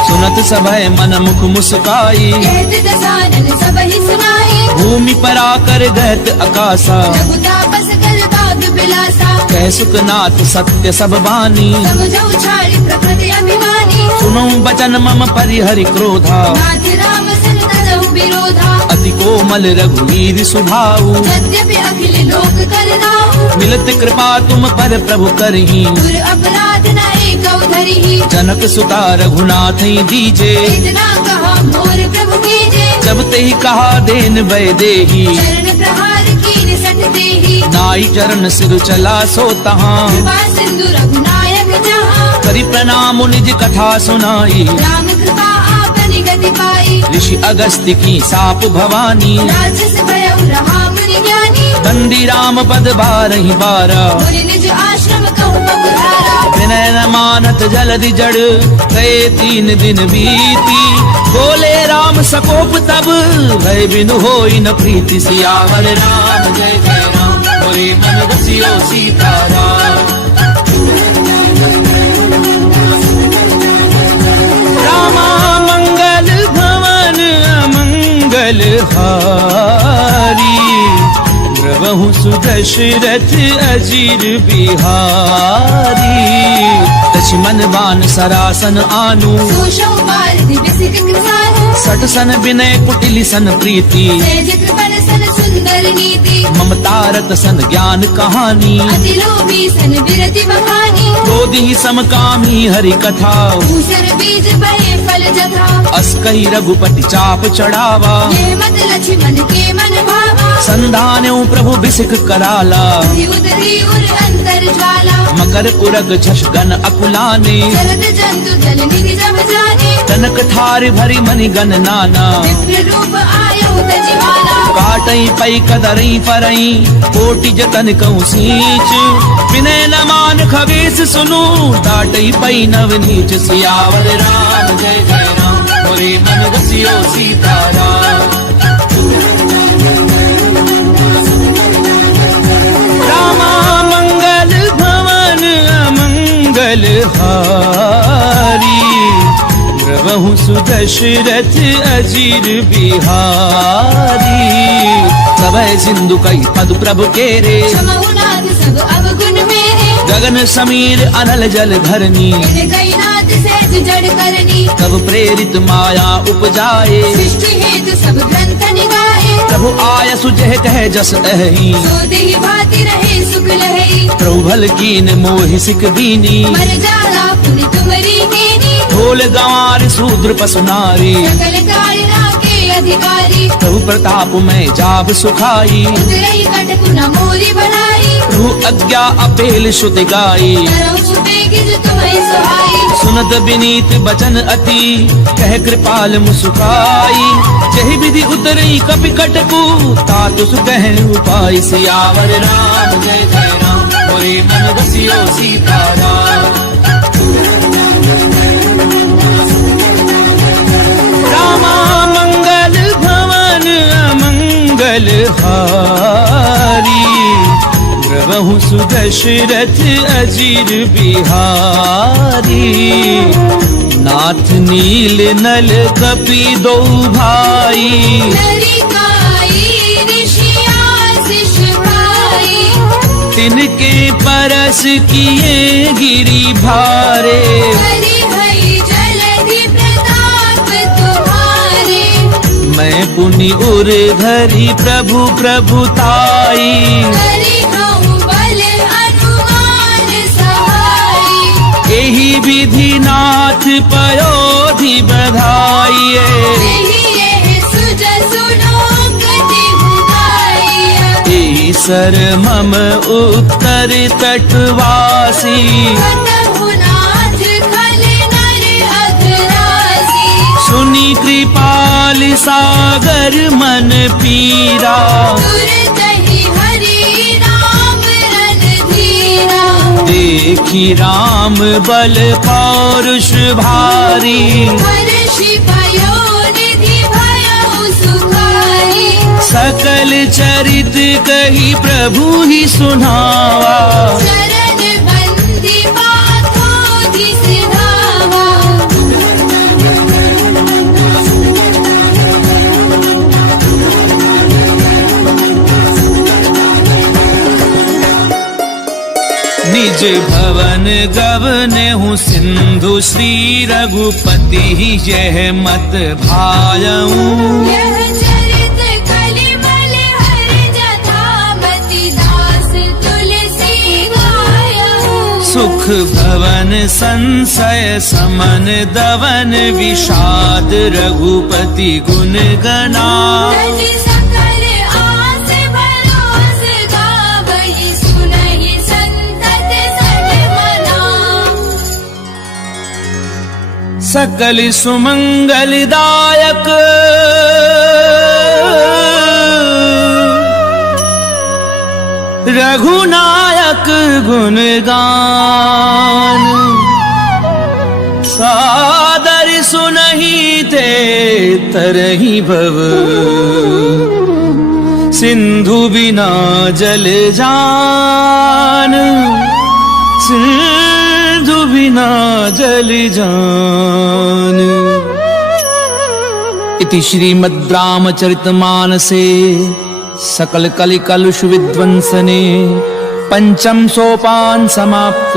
सुनत सभय मन मुख मुस्काई, कहत दसानन सबहि सुनाई। भूमि पर आकर गहत अकासा। रघुतापस कर बाग बिलासा। कह सुखनाथ सत्य सब बानी, समझो छाड़ी प्रकृति अभिमानी। सुनो बचन मम परिहरि क्रोधा नाथ राम सन तजहु विरोधा अति कोमल रघुवीर सुभाऊ यद्यपि अखिल लोक करनाहु मिलत कृपा तुम पर प्रभु करही दूर अपराध न एकौ धरिहि जनक सुता रघुनाथ दीजे इतना कहा मोर प्रभु कीजे जब ते कहा देन वै देही चरण प्रहार कीन सट देहि नाई चरण सिर चला सो तहाँ कृपा सिंधु रघुनायक जहाँ करि प्रणाम निज कथा सुनाई राम कृपा आपनि गति पाई ऋषि अगस्त्य की साप भवानी राजस भयउ रहा मुनि ज्ञानी बंदी राम पद बारहि बारा मुनि निज आश्रम कहु पगुधारा विनय न मानत जलधि जड़ गए 3 दिन बीती बोले राम सकोप तब भय बिनु होई न प्रीति सियावर राम जय जय राम मोरे मन बसियो सीताराम रामा मंगल भवन अमंगल हारी द्रवहु सुदशरथ अजीर बिहारी लक्ष्मण बान सरासन आनु सूषौ भारति बिसिक कृसानु सठ सन विनय कुटिल सन प्रीति सहज कृपण सन सुंदर नीति ममतारत सन ज्ञान कहानी अति लोभी सन विरति बखानी क्रोधी समकामी हरि कथा भूषण बीज बहे फल जथा अस कही रघुपति चाप चढ़ावा यह मत लक्ष्मण के मन भावा संधान्यो प्रभु बिसिक कराला उदरी उर अंतर ज्वाला मकर उरग झष गन अकुलाने शरद जंतु जल निधि जब जाने कनक थार भरी मनि गन नाना विप्र रूप आयो तजिवाला काटई पई कदरई परई कोटि जतन कहूँ सींच विनय न मान खबेस सुनु डाटई पई नव नीच सियावर राम जय जय राम मोरे मन बसियो सीताराम रामा मंगल भवन अमंगल हारी द्रवहु सुदशरथ अजीर बिहारी सबय सिंधु कई पद प्रभु केरे क्षमहु नाथ सब अवगुण मेरे गगन समीर अनल जल धरनी इन गई नाथ सहज जड़ करनी तब प्रेरित माया उपजाए सृष्टि हेतु सब ग्रंथ निगाहे प्रभु आय सुजह कह जस अहि सो देहि भाति रहे सुख लहई प्रभु भल कीन मोहि सिक बीनी मर जाला पुनि तुमरी कीनी ढोल गंवार शूद्र पसु नारी सकल कारिणा के अधिकारी प्रभु प्रताप में जाब सुखाई उतरई कटकु न मोरी बनाई प्रभु आज्ञा अपेल श्रुति गाई करौ सुबे गिज तुम्हें सुहाई सुनत विनीत बचन अति कह कृपाल मुस्काई जहि विधि उतरई कपि कटकु तातु सुकह उपाय सियावर राम जय जय राम मोरे मन बसियो सीताराम रामा मंगल भवन अमंगल हारी द्रवहु सुदशरथ अजीर बिहारी नाथ नील नल कपि दो भाई नरिकाई ऋषियासिष भाई तिनके परस किए गिरि भारे हरि हरि जलधि प्रताप तुम्हारे मैं पुनि उर धरि प्रभु प्रभुताई हरि कहूँ बल अनुमान सहाई एहि विधि नाथ पयोधि बधाइए यही ये सुजसु लोक दिहुदाइया एहि सर मम उत्तर तटवासी कतहु नाथ खल नर अघरासी सुनि कृपाल सागर मन पीरा दुर्दहि हरि राम रणधीरा देखी राम बल पौरुष भारी हर्षि भयो निधि भयो सुखाई सकल चरित कही प्रभु ही सुनावा चरण बंदी पाथोधि सिधावा निज भवन गवने हूँ सिंधु श्री रघुपति यह मत भायऊं यह चरित कलिमल हर जथामति दास तुलसी गायहु सुख भवन संशय समन दवन विषाद रघुपति गुण गना तजि सकल आस भरोस गावहि सुनहि संतत सन्मना सकल सुमंगलदायक रघुनायक गुणगान सादर सुनहि ते तरहि भव सिंधु बिना जल जान सिंधु बिना जल जान। इति श्रीमद् रामचरितमानसे सकल कलि कलुष विध्वंसने पंचम सोपान समाप्त।